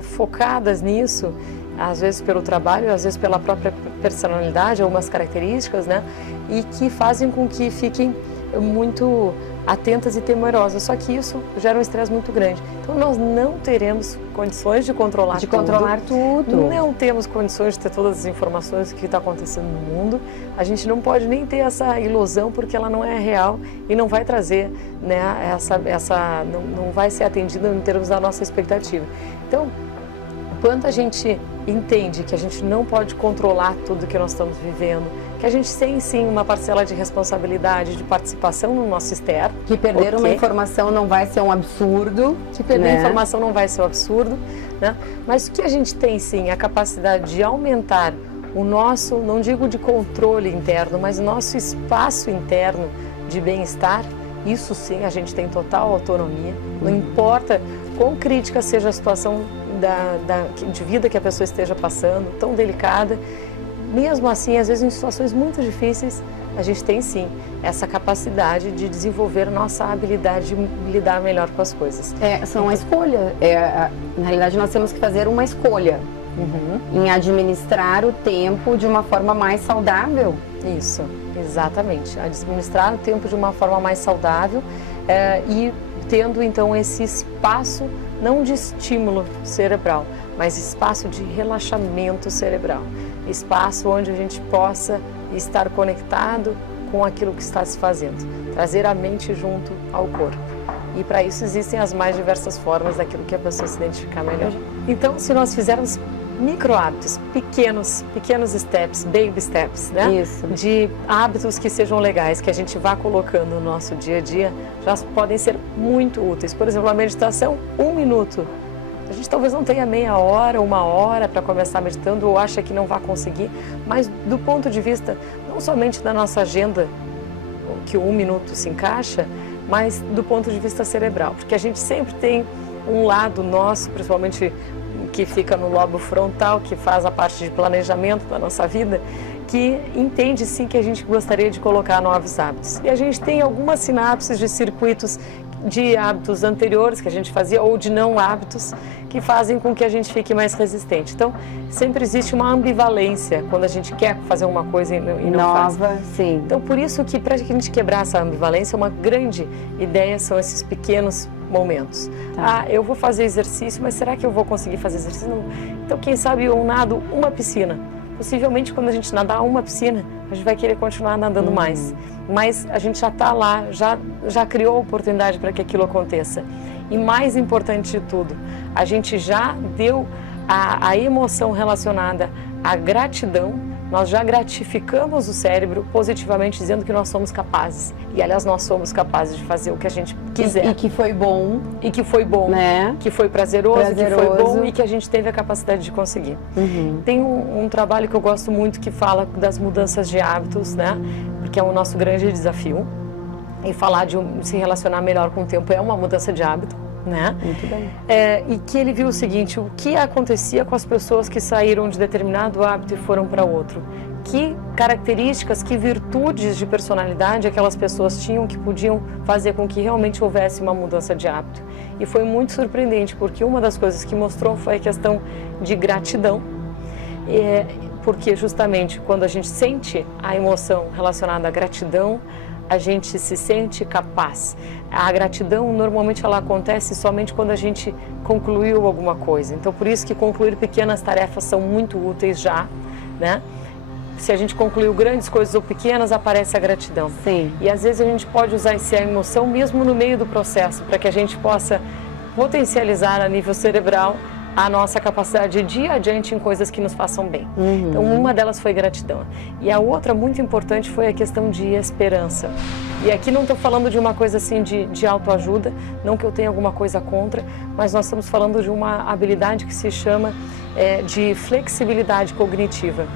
focadas nisso, às vezes pelo trabalho, às vezes pela própria personalidade, algumas características, né? E que fazem com que fiquem muito atentas e temerosas, só que isso gera um estresse muito grande. Então nós não teremos condições de controlar tudo. Não temos condições de ter todas as informações do que está acontecendo no mundo. A gente não pode nem ter essa ilusão porque ela não é real e não vai trazer, né, não vai ser atendida em termos da nossa expectativa. Então, quando a gente entende que a gente não pode controlar tudo que nós estamos vivendo, que a gente tem sim uma parcela de responsabilidade, de participação no nosso externo. Que perder uma informação não vai ser um absurdo. Que perder informação não vai ser um absurdo, né? Mas o que a gente tem sim, a capacidade de aumentar o nosso, não digo de controle interno, mas o nosso espaço interno de bem-estar, isso sim a gente tem total autonomia. Não importa quão crítica seja a situação de vida que a pessoa esteja passando, tão delicada, mesmo assim, às vezes em situações muito difíceis, a gente tem sim essa capacidade de desenvolver a nossa habilidade de lidar melhor com as coisas. São uma escolha. Na realidade, nós temos que fazer uma escolha em administrar o tempo de uma forma mais saudável. Isso, exatamente. Administrar o tempo de uma forma mais saudável e tendo então esse espaço não de estímulo cerebral, mas espaço de relaxamento cerebral. Espaço onde a gente possa estar conectado com aquilo que está se fazendo, trazer a mente junto ao corpo. E para isso existem as mais diversas formas daquilo que a pessoa se identificar melhor. Então, se nós fizermos micro hábitos, pequenos steps, baby steps, né? Isso. De hábitos que sejam legais, que a gente vá colocando no nosso dia a dia, já podem ser muito úteis. Por exemplo, a meditação, 1 minuto. A gente talvez não tenha meia hora, 1 hora para começar meditando ou acha que não vai conseguir, mas do ponto de vista não somente da nossa agenda, que o 1 minuto se encaixa, mas do ponto de vista cerebral, porque a gente sempre tem um lado nosso, principalmente que fica no lobo frontal, que faz a parte de planejamento da nossa vida, que entende sim que a gente gostaria de colocar novos hábitos. E a gente tem algumas sinapses de circuitos de hábitos anteriores que a gente fazia ou de não hábitos que fazem com que a gente fique mais resistente. Então, sempre existe uma ambivalência quando a gente quer fazer uma coisa e não faz. Sim. Então, por isso que para a gente quebrar essa ambivalência, uma grande ideia são esses pequenos momentos. Eu vou fazer exercício, mas será que eu vou conseguir fazer exercício? Não. Então, quem sabe eu nado uma piscina. Possivelmente, quando a gente nadar uma piscina, a gente vai querer continuar nadando mais. Mas a gente já está lá, já criou a oportunidade para que aquilo aconteça. E mais importante de tudo, a gente já deu a emoção relacionada à gratidão nós já gratificamos o cérebro positivamente, dizendo que nós somos capazes. E, aliás, nós somos capazes de fazer o que a gente quiser. E que foi bom. E que foi bom, né? Que foi prazeroso, que foi bom e que a gente teve a capacidade de conseguir. Tem um trabalho que eu gosto muito que fala das mudanças de hábitos, né? Porque é o nosso grande desafio. E falar de se relacionar melhor com o tempo é uma mudança de hábito, né? Muito bem. E que ele viu o seguinte, o que acontecia com as pessoas que saíram de determinado hábito e foram para outro. Que características, que virtudes de personalidade aquelas pessoas tinham que podiam fazer com que realmente houvesse uma mudança de hábito. E foi muito surpreendente, porque uma das coisas que mostrou foi a questão de gratidão. Porque justamente quando a gente sente a emoção relacionada à gratidão, a gente se sente capaz. A gratidão, normalmente, ela acontece somente quando a gente concluiu alguma coisa. Então, por isso que concluir pequenas tarefas são muito úteis já, né? Se a gente concluiu grandes coisas ou pequenas, aparece a gratidão. Sim. E, às vezes, a gente pode usar essa emoção mesmo no meio do processo, para que a gente possa potencializar a nível cerebral a nossa capacidade de ir adiante em coisas que nos façam bem. Então, uma delas foi gratidão. E a outra, muito importante, foi a questão de esperança. E aqui não estou falando de uma coisa assim de autoajuda, não que eu tenha alguma coisa contra, mas nós estamos falando de uma habilidade que se chama de flexibilidade cognitiva,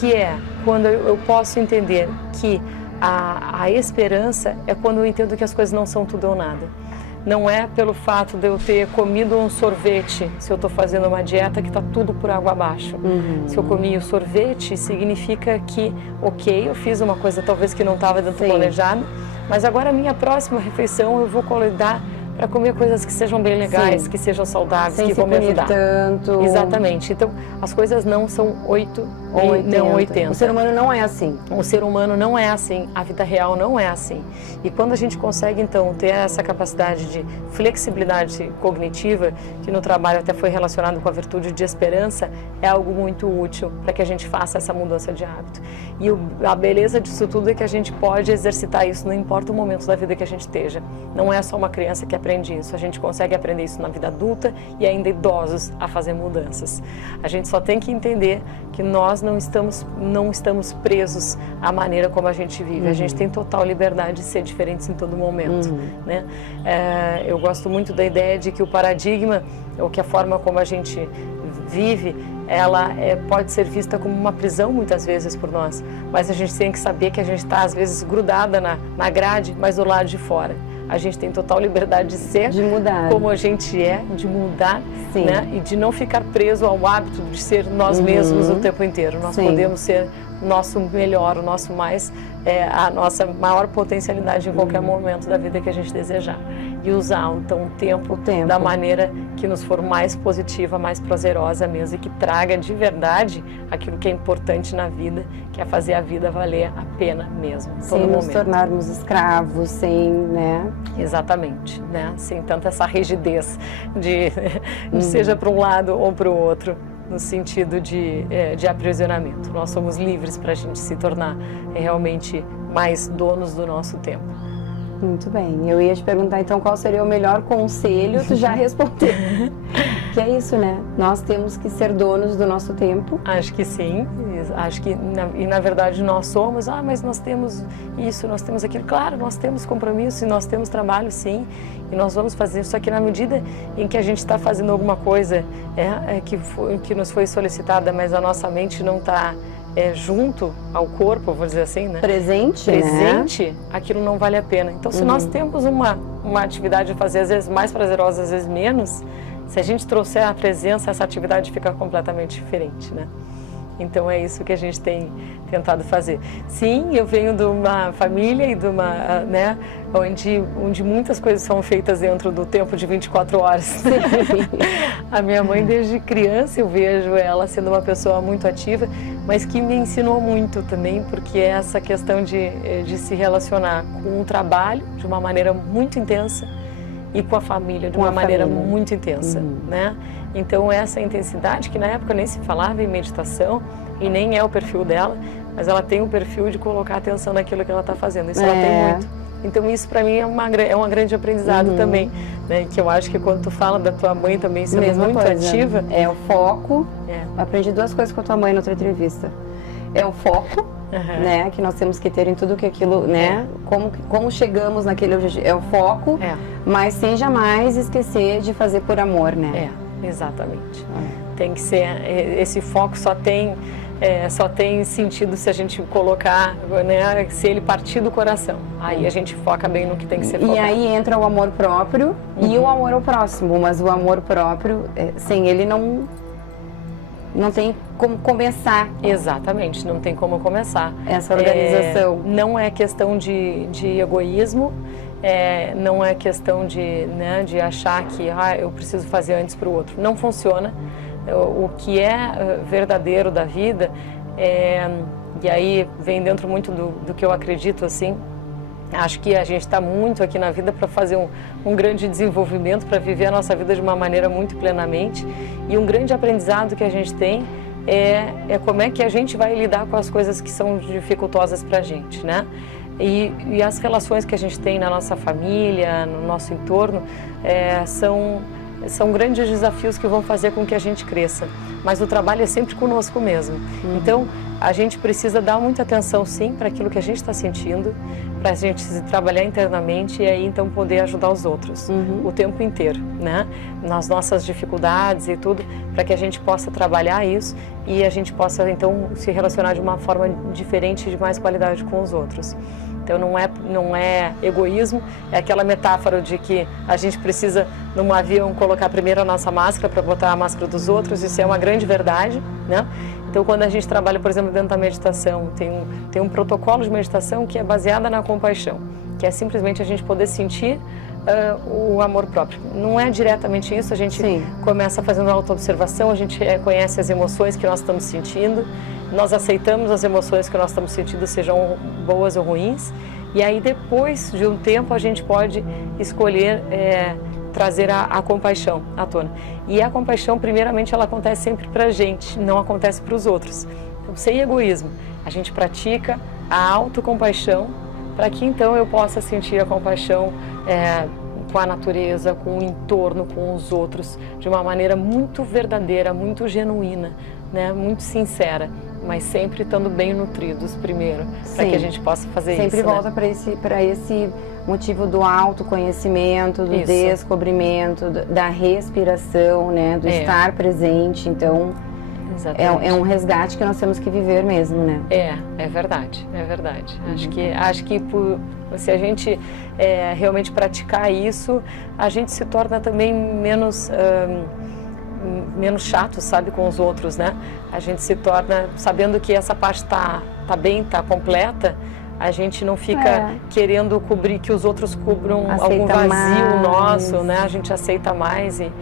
que é quando eu posso entender que a esperança é quando eu entendo que as coisas não são tudo ou nada. Não é pelo fato de eu ter comido um sorvete, se eu estou fazendo uma dieta, que está tudo por água abaixo. Se eu comi o sorvete, significa que, ok, eu fiz uma coisa talvez que não estava dentro do planejado, mas agora a minha próxima refeição eu vou cuidar para comer coisas que sejam bem legais, que sejam saudáveis, sem que vão me ajudar. Tanto. Exatamente. Então, as coisas não são 8 ou 80. O ser humano não é assim. O ser humano não é assim, a vida real não é assim. E quando a gente consegue, então, ter essa capacidade de flexibilidade cognitiva, que no trabalho até foi relacionado com a virtude de esperança, é algo muito útil para que a gente faça essa mudança de hábito. E a beleza disso tudo é que a gente pode exercitar isso, não importa o momento da vida que a gente esteja. Não é só uma criança que aprende isso, a gente consegue aprender isso na vida adulta e ainda idosos a fazer mudanças. A gente só tem que entender que nós não estamos presos à maneira como a gente vive. A gente tem total liberdade de ser diferentes em todo momento, né? Eu gosto muito da ideia de que o paradigma, ou que a forma como a gente vive, ela pode ser vista como uma prisão muitas vezes por nós, mas a gente tem que saber que a gente está às vezes grudada na grade, mas do lado de fora. A gente tem total liberdade de ser, de mudar, como a gente é, de mudar, né? E de não ficar preso ao hábito de ser nós mesmos o tempo inteiro. Nós podemos ser o nosso melhor, o nosso mais, a nossa maior potencialidade em qualquer momento da vida que a gente desejar. E usar, então, o tempo da maneira que nos for mais positiva, mais prazerosa mesmo, e que traga de verdade aquilo que é importante na vida, que é fazer a vida valer a pena mesmo, todo momento. Sem nos tornarmos escravos, sem, né? Exatamente, né? Sem tanta essa rigidez de seja para um lado ou para o outro, no sentido de aprisionamento. Nós somos livres para a gente se tornar realmente mais donos do nosso tempo. Muito bem. Eu ia te perguntar, então, qual seria o melhor conselho? Tu já respondeu. Que é isso, né? Nós temos que ser donos do nosso tempo. Acho que sim. Acho que, na verdade, nós somos. Mas nós temos isso, nós temos aquilo. Claro, nós temos compromisso e nós temos trabalho, sim. E nós vamos fazer. Só que na medida em que a gente está fazendo alguma coisa que nos foi solicitada, mas a nossa mente não está junto ao corpo, vou dizer assim, né? Presente, né? Aquilo não vale a pena. Então, se nós temos uma atividade a fazer, às vezes mais prazerosa, às vezes menos, se a gente trouxer a presença, essa atividade fica completamente diferente, né? Então, é isso que a gente tem tentado fazer. Sim, eu venho de uma família e de uma, né, onde muitas coisas são feitas dentro do tempo de 24 horas. A minha mãe, desde criança, eu vejo ela sendo uma pessoa muito ativa, mas que me ensinou muito também, porque é essa questão de se relacionar com o trabalho de uma maneira muito intensa e com a família de uma maneira muito intensa, né? Então, essa intensidade, que na época nem se falava em meditação, e nem é o perfil dela, mas ela tem o perfil de colocar atenção naquilo que ela está fazendo, isso ela tem muito. Então, isso para mim é um grande aprendizado também, né? Que eu acho que quando tu fala da tua mãe também sendo muito ativa... É o foco. Aprendi 2 coisas com a tua mãe na outra entrevista. é o foco, né? Que nós temos que ter em tudo que aquilo, né? Como chegamos naquele objetivo, é o foco, mas sem jamais esquecer de fazer por amor, né? Exatamente. Tem que ser, esse foco só tem sentido se a gente colocar, né, se ele partir do coração. Aí a gente foca bem no que tem que ser focado. E aí entra o amor próprio e o amor ao próximo, mas o amor próprio, sem ele não tem como começar. Exatamente, não tem como começar. Essa organização. Não é questão de egoísmo, não é questão de achar que eu preciso fazer antes para o outro. Não funciona. O que é verdadeiro da vida, e aí vem dentro muito do que eu acredito, assim, acho que a gente está muito aqui na vida para fazer um grande desenvolvimento, para viver a nossa vida de uma maneira muito plenamente, e um grande aprendizado que a gente tem é como é que a gente vai lidar com as coisas que são dificultosas para a gente, né? E as relações que a gente tem na nossa família, no nosso entorno, são grandes desafios que vão fazer com que a gente cresça, mas o trabalho é sempre conosco mesmo. Então, a gente precisa dar muita atenção, sim, para aquilo que a gente está sentindo, para a gente trabalhar internamente e aí, então, poder ajudar os outros o tempo inteiro, né? Nas nossas dificuldades e tudo, para que a gente possa trabalhar isso e a gente possa, então, se relacionar de uma forma diferente e de mais qualidade com os outros. Então não é egoísmo, é aquela metáfora de que a gente precisa, num avião, colocar primeiro a nossa máscara para botar a máscara dos outros, isso é uma grande verdade, né? Então quando a gente trabalha, por exemplo, dentro da meditação, tem um protocolo de meditação que é baseada na compaixão, que é simplesmente a gente poder sentir o amor próprio. Não é diretamente isso, a gente começa fazendo autoobservação, a gente reconhece as emoções que nós estamos sentindo, nós aceitamos as emoções que nós estamos sentindo, sejam boas ou ruins, e aí depois de um tempo a gente pode escolher trazer a compaixão à tona. E a compaixão, primeiramente, ela acontece sempre para a gente, não acontece para os outros. Então, sem egoísmo, a gente pratica a autocompaixão para que então eu possa sentir a compaixão com a natureza, com o entorno, com os outros, de uma maneira muito verdadeira, muito genuína, né? Muito sincera, mas sempre estando bem nutridos primeiro, para que a gente possa fazer isso. Sempre volta para esse motivo do autoconhecimento, do descobrimento, da respiração, né? Do estar presente. Então, é um resgate que nós temos que viver mesmo, né? É verdade, é verdade. Acho que se a gente realmente praticar isso, a gente se torna também menos chato, sabe, com os outros, né? A gente se torna, sabendo que essa parte tá bem, tá completa, a gente não fica querendo cobrir, que os outros cubram algum vazio nosso, né? A gente aceita mais e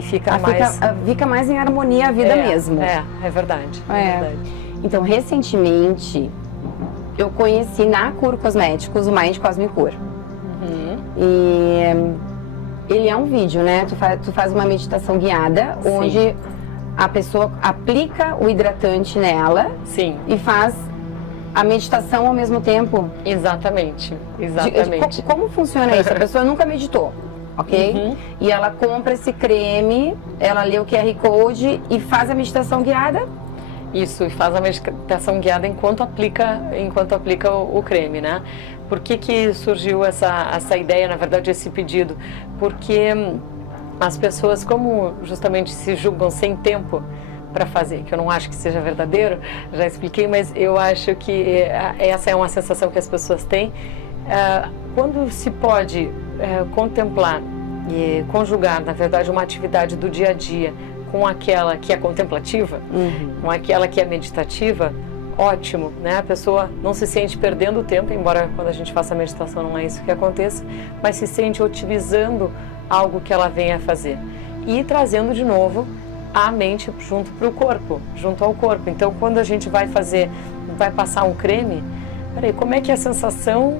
fica mais... Fica mais em harmonia a vida mesmo. É verdade. Então, recentemente, eu conheci na Curo Cosméticos o Mind Cosmic Cure. E ele é um vídeo, né? Tu faz uma meditação guiada, onde a pessoa aplica o hidratante nela e faz a meditação ao mesmo tempo. Exatamente. Como funciona isso? A pessoa nunca meditou, ok? E ela compra esse creme, ela lê o QR Code e faz a meditação guiada? Isso, e faz a meditação guiada enquanto aplica o creme, né? Por que surgiu essa ideia, na verdade, esse pedido? Porque as pessoas, como justamente se julgam sem tempo para fazer, que eu não acho que seja verdadeiro, já expliquei, mas eu acho que essa é uma sensação que as pessoas têm. Quando se pode contemplar e conjugar, na verdade, uma atividade do dia a dia com aquela que é contemplativa, com aquela que é meditativa, ótimo, né? A pessoa não se sente perdendo o tempo, embora quando a gente faça a meditação não é isso que aconteça, mas se sente otimizando algo que ela venha a fazer e trazendo de novo a mente junto para o corpo, junto ao corpo. Então, quando a gente vai passar um creme, peraí, como é que é a sensação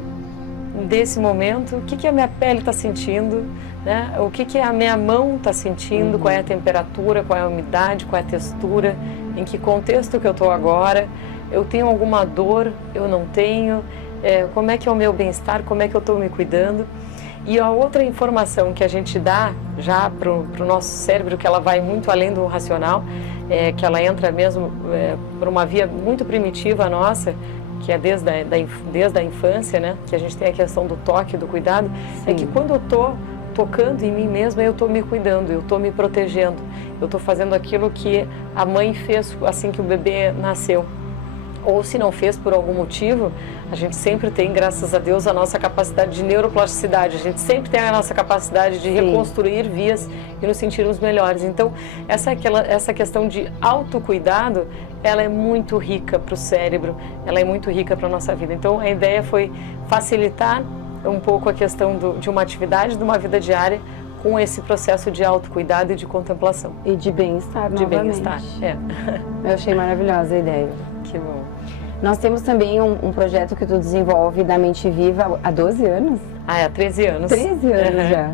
desse momento? O que a minha pele está sentindo? Né? O que a minha mão está sentindo? Qual é a temperatura? Qual é a umidade? Qual é a textura? Em que contexto que eu estou agora? Eu tenho alguma dor? Eu não tenho? Como é que é o meu bem-estar? Como é que eu estou me cuidando? E a outra informação que a gente dá já para o nosso cérebro, que ela vai muito além do racional, que ela entra mesmo por uma via muito primitiva nossa, que é desde a infância, né? Que a gente tem a questão do toque, do cuidado. Sim. É que quando eu estou tocando em mim mesma, eu estou me cuidando, eu estou me protegendo, eu estou fazendo aquilo que a mãe fez assim que o bebê nasceu. Ou se não fez por algum motivo, a gente sempre tem, graças a Deus, a nossa capacidade de neuroplasticidade, a gente sempre tem a nossa capacidade de reconstruir vias e nos sentirmos melhores. Então, essa questão de autocuidado, ela é muito rica para o cérebro, ela é muito rica para a nossa vida. Então, a ideia foi facilitar um pouco a questão de uma atividade, de uma vida diária, com esse processo de autocuidado e de contemplação. E de bem-estar, novamente. De bem-estar, Eu achei maravilhosa a ideia. Que bom. Nós temos também um projeto que tu desenvolve da Mente Viva há 12 anos? Há 13 anos. 13 anos já.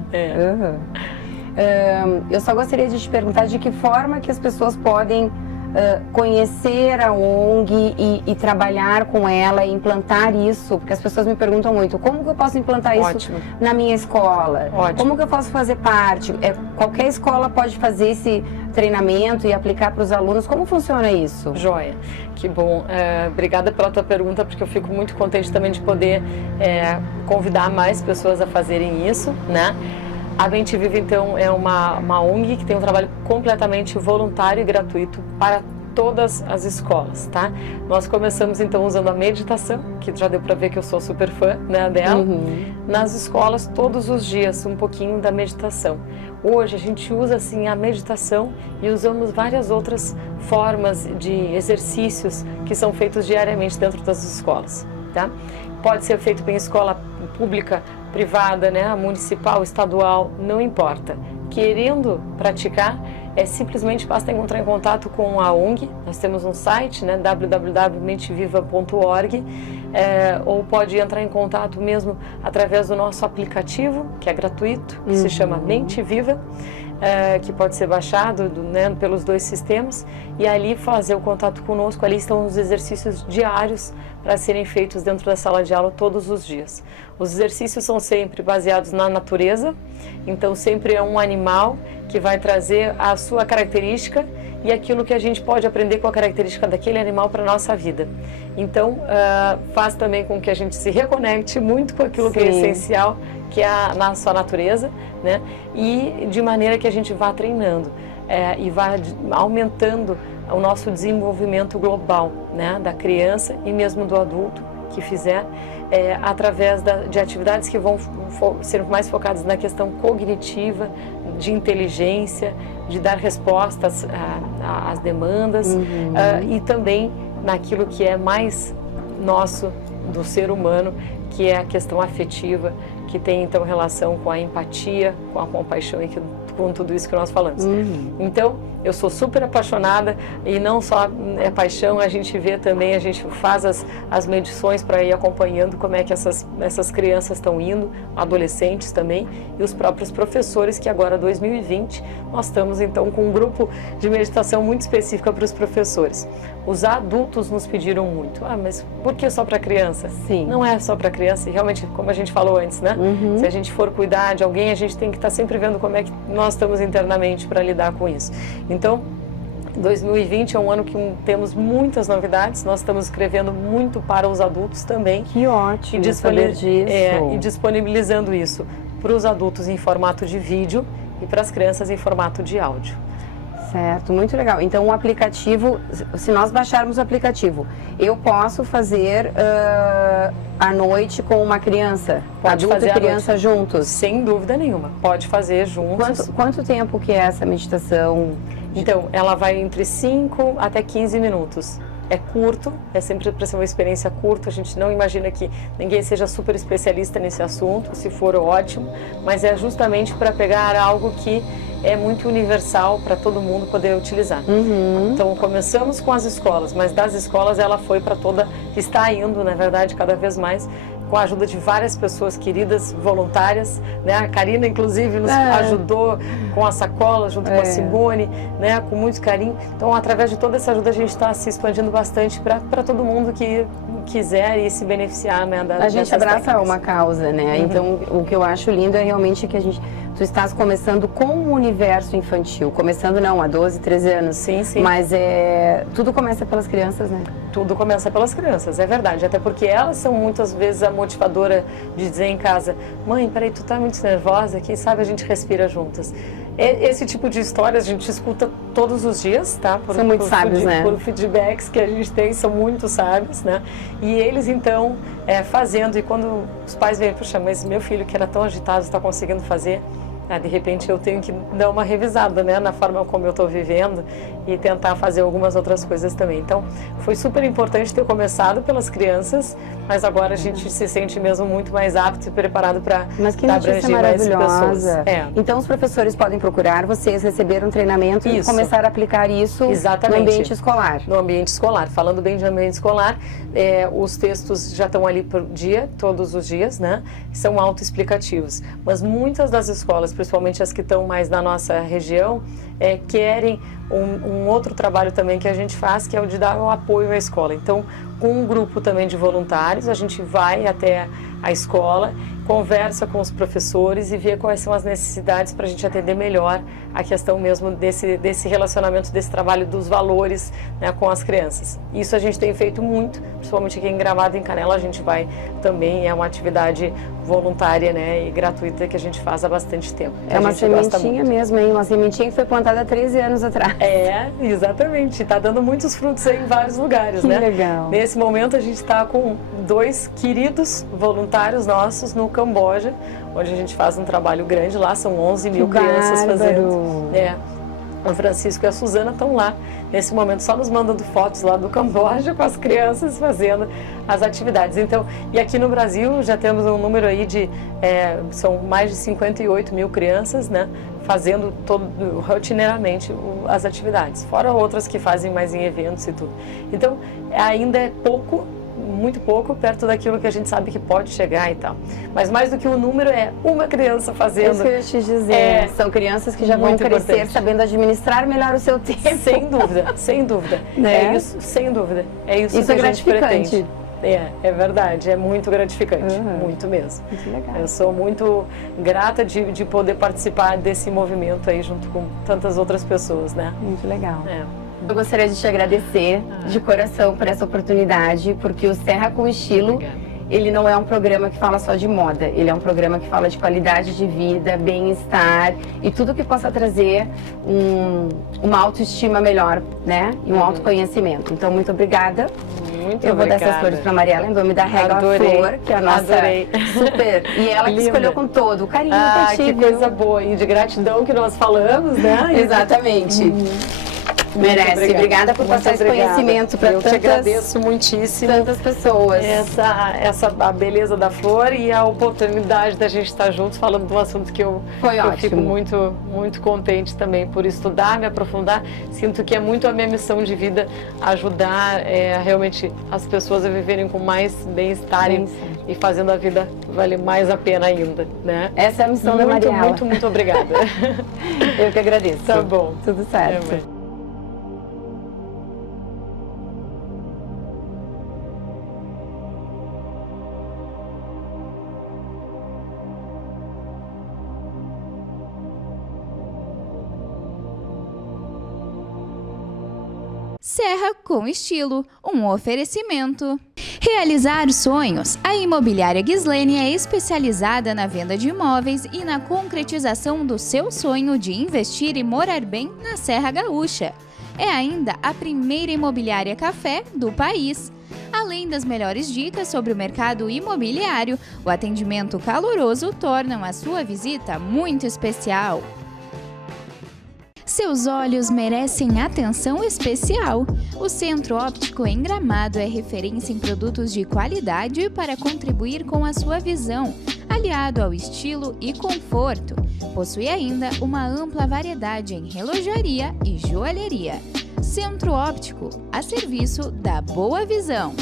Eu só gostaria de te perguntar de que forma que as pessoas podem conhecer a ONG e trabalhar com ela e implantar isso, porque as pessoas me perguntam muito, como que eu posso implantar isso na minha escola? Como que eu posso fazer parte? Qualquer escola pode fazer esse treinamento e aplicar para os alunos, como funciona isso? Joia, que bom, obrigada pela tua pergunta, porque eu fico muito contente também de poder convidar mais pessoas a fazerem isso, né? A Mente Viva, então, é uma ONG que tem um trabalho completamente voluntário e gratuito para todas as escolas, tá? Nós começamos, então, usando a meditação, que já deu para ver que eu sou super fã, né, dela, nas escolas todos os dias, um pouquinho da meditação. Hoje a gente usa, assim, a meditação e usamos várias outras formas de exercícios que são feitos diariamente dentro das escolas, tá? Pode ser feito em escola pública, privada, né, municipal, estadual, não importa. Querendo praticar, simplesmente basta entrar em contato com a ONG. Nós temos um site, né, www.menteviva.org, ou pode entrar em contato mesmo através do nosso aplicativo, que é gratuito, que se chama Mente Viva, que pode ser baixado, né, pelos dois sistemas, e ali fazer o contato conosco. Ali estão os exercícios diários para serem feitos dentro da sala de aula todos os dias. Os exercícios são sempre baseados na natureza, então sempre é um animal que vai trazer a sua característica e aquilo que a gente pode aprender com a característica daquele animal para a nossa vida. Então, faz também com que a gente se reconecte muito com aquilo que é essencial, que é na sua natureza, né? E de maneira que a gente vá treinando e vá aumentando o nosso desenvolvimento global, né? Da criança e mesmo do adulto que fizer, através de atividades que vão ser mais focadas na questão cognitiva, de inteligência, de dar respostas às demandas, e também naquilo que é mais nosso do ser humano, que é a questão afetiva, que tem então relação com a empatia, com a compaixão e com tudo isso que nós falamos. Então, eu sou super apaixonada, e não só é paixão, a gente vê também, a gente faz as medições para ir acompanhando como é que essas crianças estão indo, adolescentes também, e os próprios professores, que agora, 2020, nós estamos então com um grupo de meditação muito específica para os professores. Os adultos nos pediram muito, mas por que só para criança? Sim. Não é só para criança, e realmente, como a gente falou antes, né? Se a gente for cuidar de alguém, a gente tem que estar sempre vendo como é que nós estamos internamente para lidar com isso. Então, 2020 é um ano que temos muitas novidades, nós estamos escrevendo muito para os adultos também. Que ótimo saber disso. E disponibilizando isso para os adultos em formato de vídeo e para as crianças em formato de áudio. Certo, muito legal. Então, o aplicativo, se nós baixarmos o aplicativo, eu posso fazer à noite com uma criança? Pode adulto fazer e criança juntos? Sem dúvida nenhuma, pode fazer juntos. Quanto tempo que é essa meditação? Então, ela vai entre 5 até 15 minutos. É curto, é sempre para ser uma experiência curta, a gente não imagina que ninguém seja super especialista nesse assunto, se for ótimo, mas é justamente para pegar algo que é muito universal para todo mundo poder utilizar. Então, começamos com as escolas, mas das escolas ela foi para toda, está indo, na verdade, cada vez mais, com a ajuda de várias pessoas queridas, voluntárias, né? A Karina, inclusive, nos ajudou com a sacola, junto com a Simone, né? Com muito carinho. Então, através de toda essa ajuda, a gente está se expandindo bastante para todo mundo que quiser e se beneficiar, né? A gente abraça uma causa, né? Então, o que eu acho lindo é realmente que tu estás começando com o universo infantil. Começando não, há 12, 13 anos. Sim, sim. Mas tudo começa pelas crianças, né? Tudo começa pelas crianças, é verdade. Até porque elas são muitas vezes a motivadora de dizer em casa: mãe, peraí, tu tá muito nervosa, quem sabe a gente respira juntas. Esse tipo de histórias a gente escuta todos os dias, tá? São muito sábios, né? Por feedbacks que a gente tem, são muito sábios, né? E eles, então, fazendo, e quando os pais veem, puxa, mas meu filho que era tão agitado está conseguindo fazer, de repente eu tenho que dar uma revisada, né, na forma como eu estou vivendo e tentar fazer algumas outras coisas também. Então, foi super importante ter começado pelas crianças, mas agora a gente se sente mesmo muito mais apto e preparado para abranger mais pessoas. Então, os professores podem procurar vocês, receber um treinamento e começar a aplicar isso no ambiente escolar. No ambiente escolar. Falando bem de ambiente escolar, os textos já estão ali por dia, todos os dias, né? São autoexplicativos. Mas muitas das escolas, principalmente as que estão mais na nossa região, querem um outro trabalho também que a gente faz, que é o de dar o apoio à escola. Então, com um grupo também de voluntários, a gente vai até a escola, conversa com os professores e vê quais são as necessidades para a gente atender melhor a questão mesmo desse relacionamento, desse trabalho dos valores, né, com as crianças. Isso a gente tem feito muito, principalmente aqui em Gramado, em Canela, a gente vai também, é uma atividade voluntária, né, e gratuita que a gente faz há bastante tempo. É uma sementinha mesmo, hein? Uma sementinha que foi plantada há 13 anos atrás. Exatamente. Está dando muitos frutos aí em vários lugares, né? Legal. Nesse momento a gente está com 2 queridos voluntários nossos no Camboja, onde a gente faz um trabalho grande lá, são 11 mil crianças fazendo. O Francisco e a Suzana estão lá, nesse momento, só nos mandando fotos lá do Camboja com as crianças fazendo as atividades. Então, e aqui no Brasil já temos um número aí são mais de 58 mil crianças, né, fazendo rotineiramente as atividades, fora outras que fazem mais em eventos e tudo. Então, ainda é pouco, muito pouco, perto daquilo que a gente sabe que pode chegar e tal. Mas mais do que o número, é uma criança fazendo. Isso que eu ia te dizer. São crianças que já vão crescer sabendo administrar melhor o seu tempo. Sem dúvida, sem dúvida. Né? É isso, sem dúvida. É isso que é a gente gratificante. pretende. É verdade, é muito gratificante, muito mesmo. Muito legal. Eu sou muito grata de poder participar desse movimento aí junto com tantas outras pessoas, né? Muito legal. Eu gostaria de te agradecer de coração por essa oportunidade, porque o Serra com Estilo, ele não é um programa que fala só de moda, ele é um programa que fala de qualidade de vida, bem-estar e tudo que possa trazer uma autoestima melhor, né? E um autoconhecimento. Então, muito obrigada. Eu vou dar essas flores para a Mariela em nome da Régua Flor, que é a nossa super. E ela que escolheu com todo o carinho pra ti, que coisa boa. E de gratidão que nós falamos, né? Exatamente. Merece. Obrigada por passar esse conhecimento para tantas. Eu te agradeço muitíssimo. Tantas pessoas. A beleza da flor e a oportunidade da gente estar juntos falando de um assunto que eu fico muito, muito contente também por estudar, me aprofundar. Sinto que é muito a minha missão de vida ajudar realmente as pessoas a viverem com mais bem-estar e fazendo a vida valer mais a pena ainda, né? Essa é a missão da Mariela. Muito, muito obrigada. Eu que agradeço. Tá bom. Tudo certo. Serra com Estilo, um oferecimento. Realizar sonhos. A Imobiliária Ghislaine é especializada na venda de imóveis e na concretização do seu sonho de investir e morar bem na Serra Gaúcha. É ainda a primeira imobiliária café do país. Além das melhores dicas sobre o mercado imobiliário, o atendimento caloroso tornam a sua visita muito especial. Seus olhos merecem atenção especial. O Centro Óptico em Gramado é referência em produtos de qualidade para contribuir com a sua visão, aliado ao estilo e conforto. Possui ainda uma ampla variedade em relojaria e joalheria. Centro Óptico, a serviço da boa visão.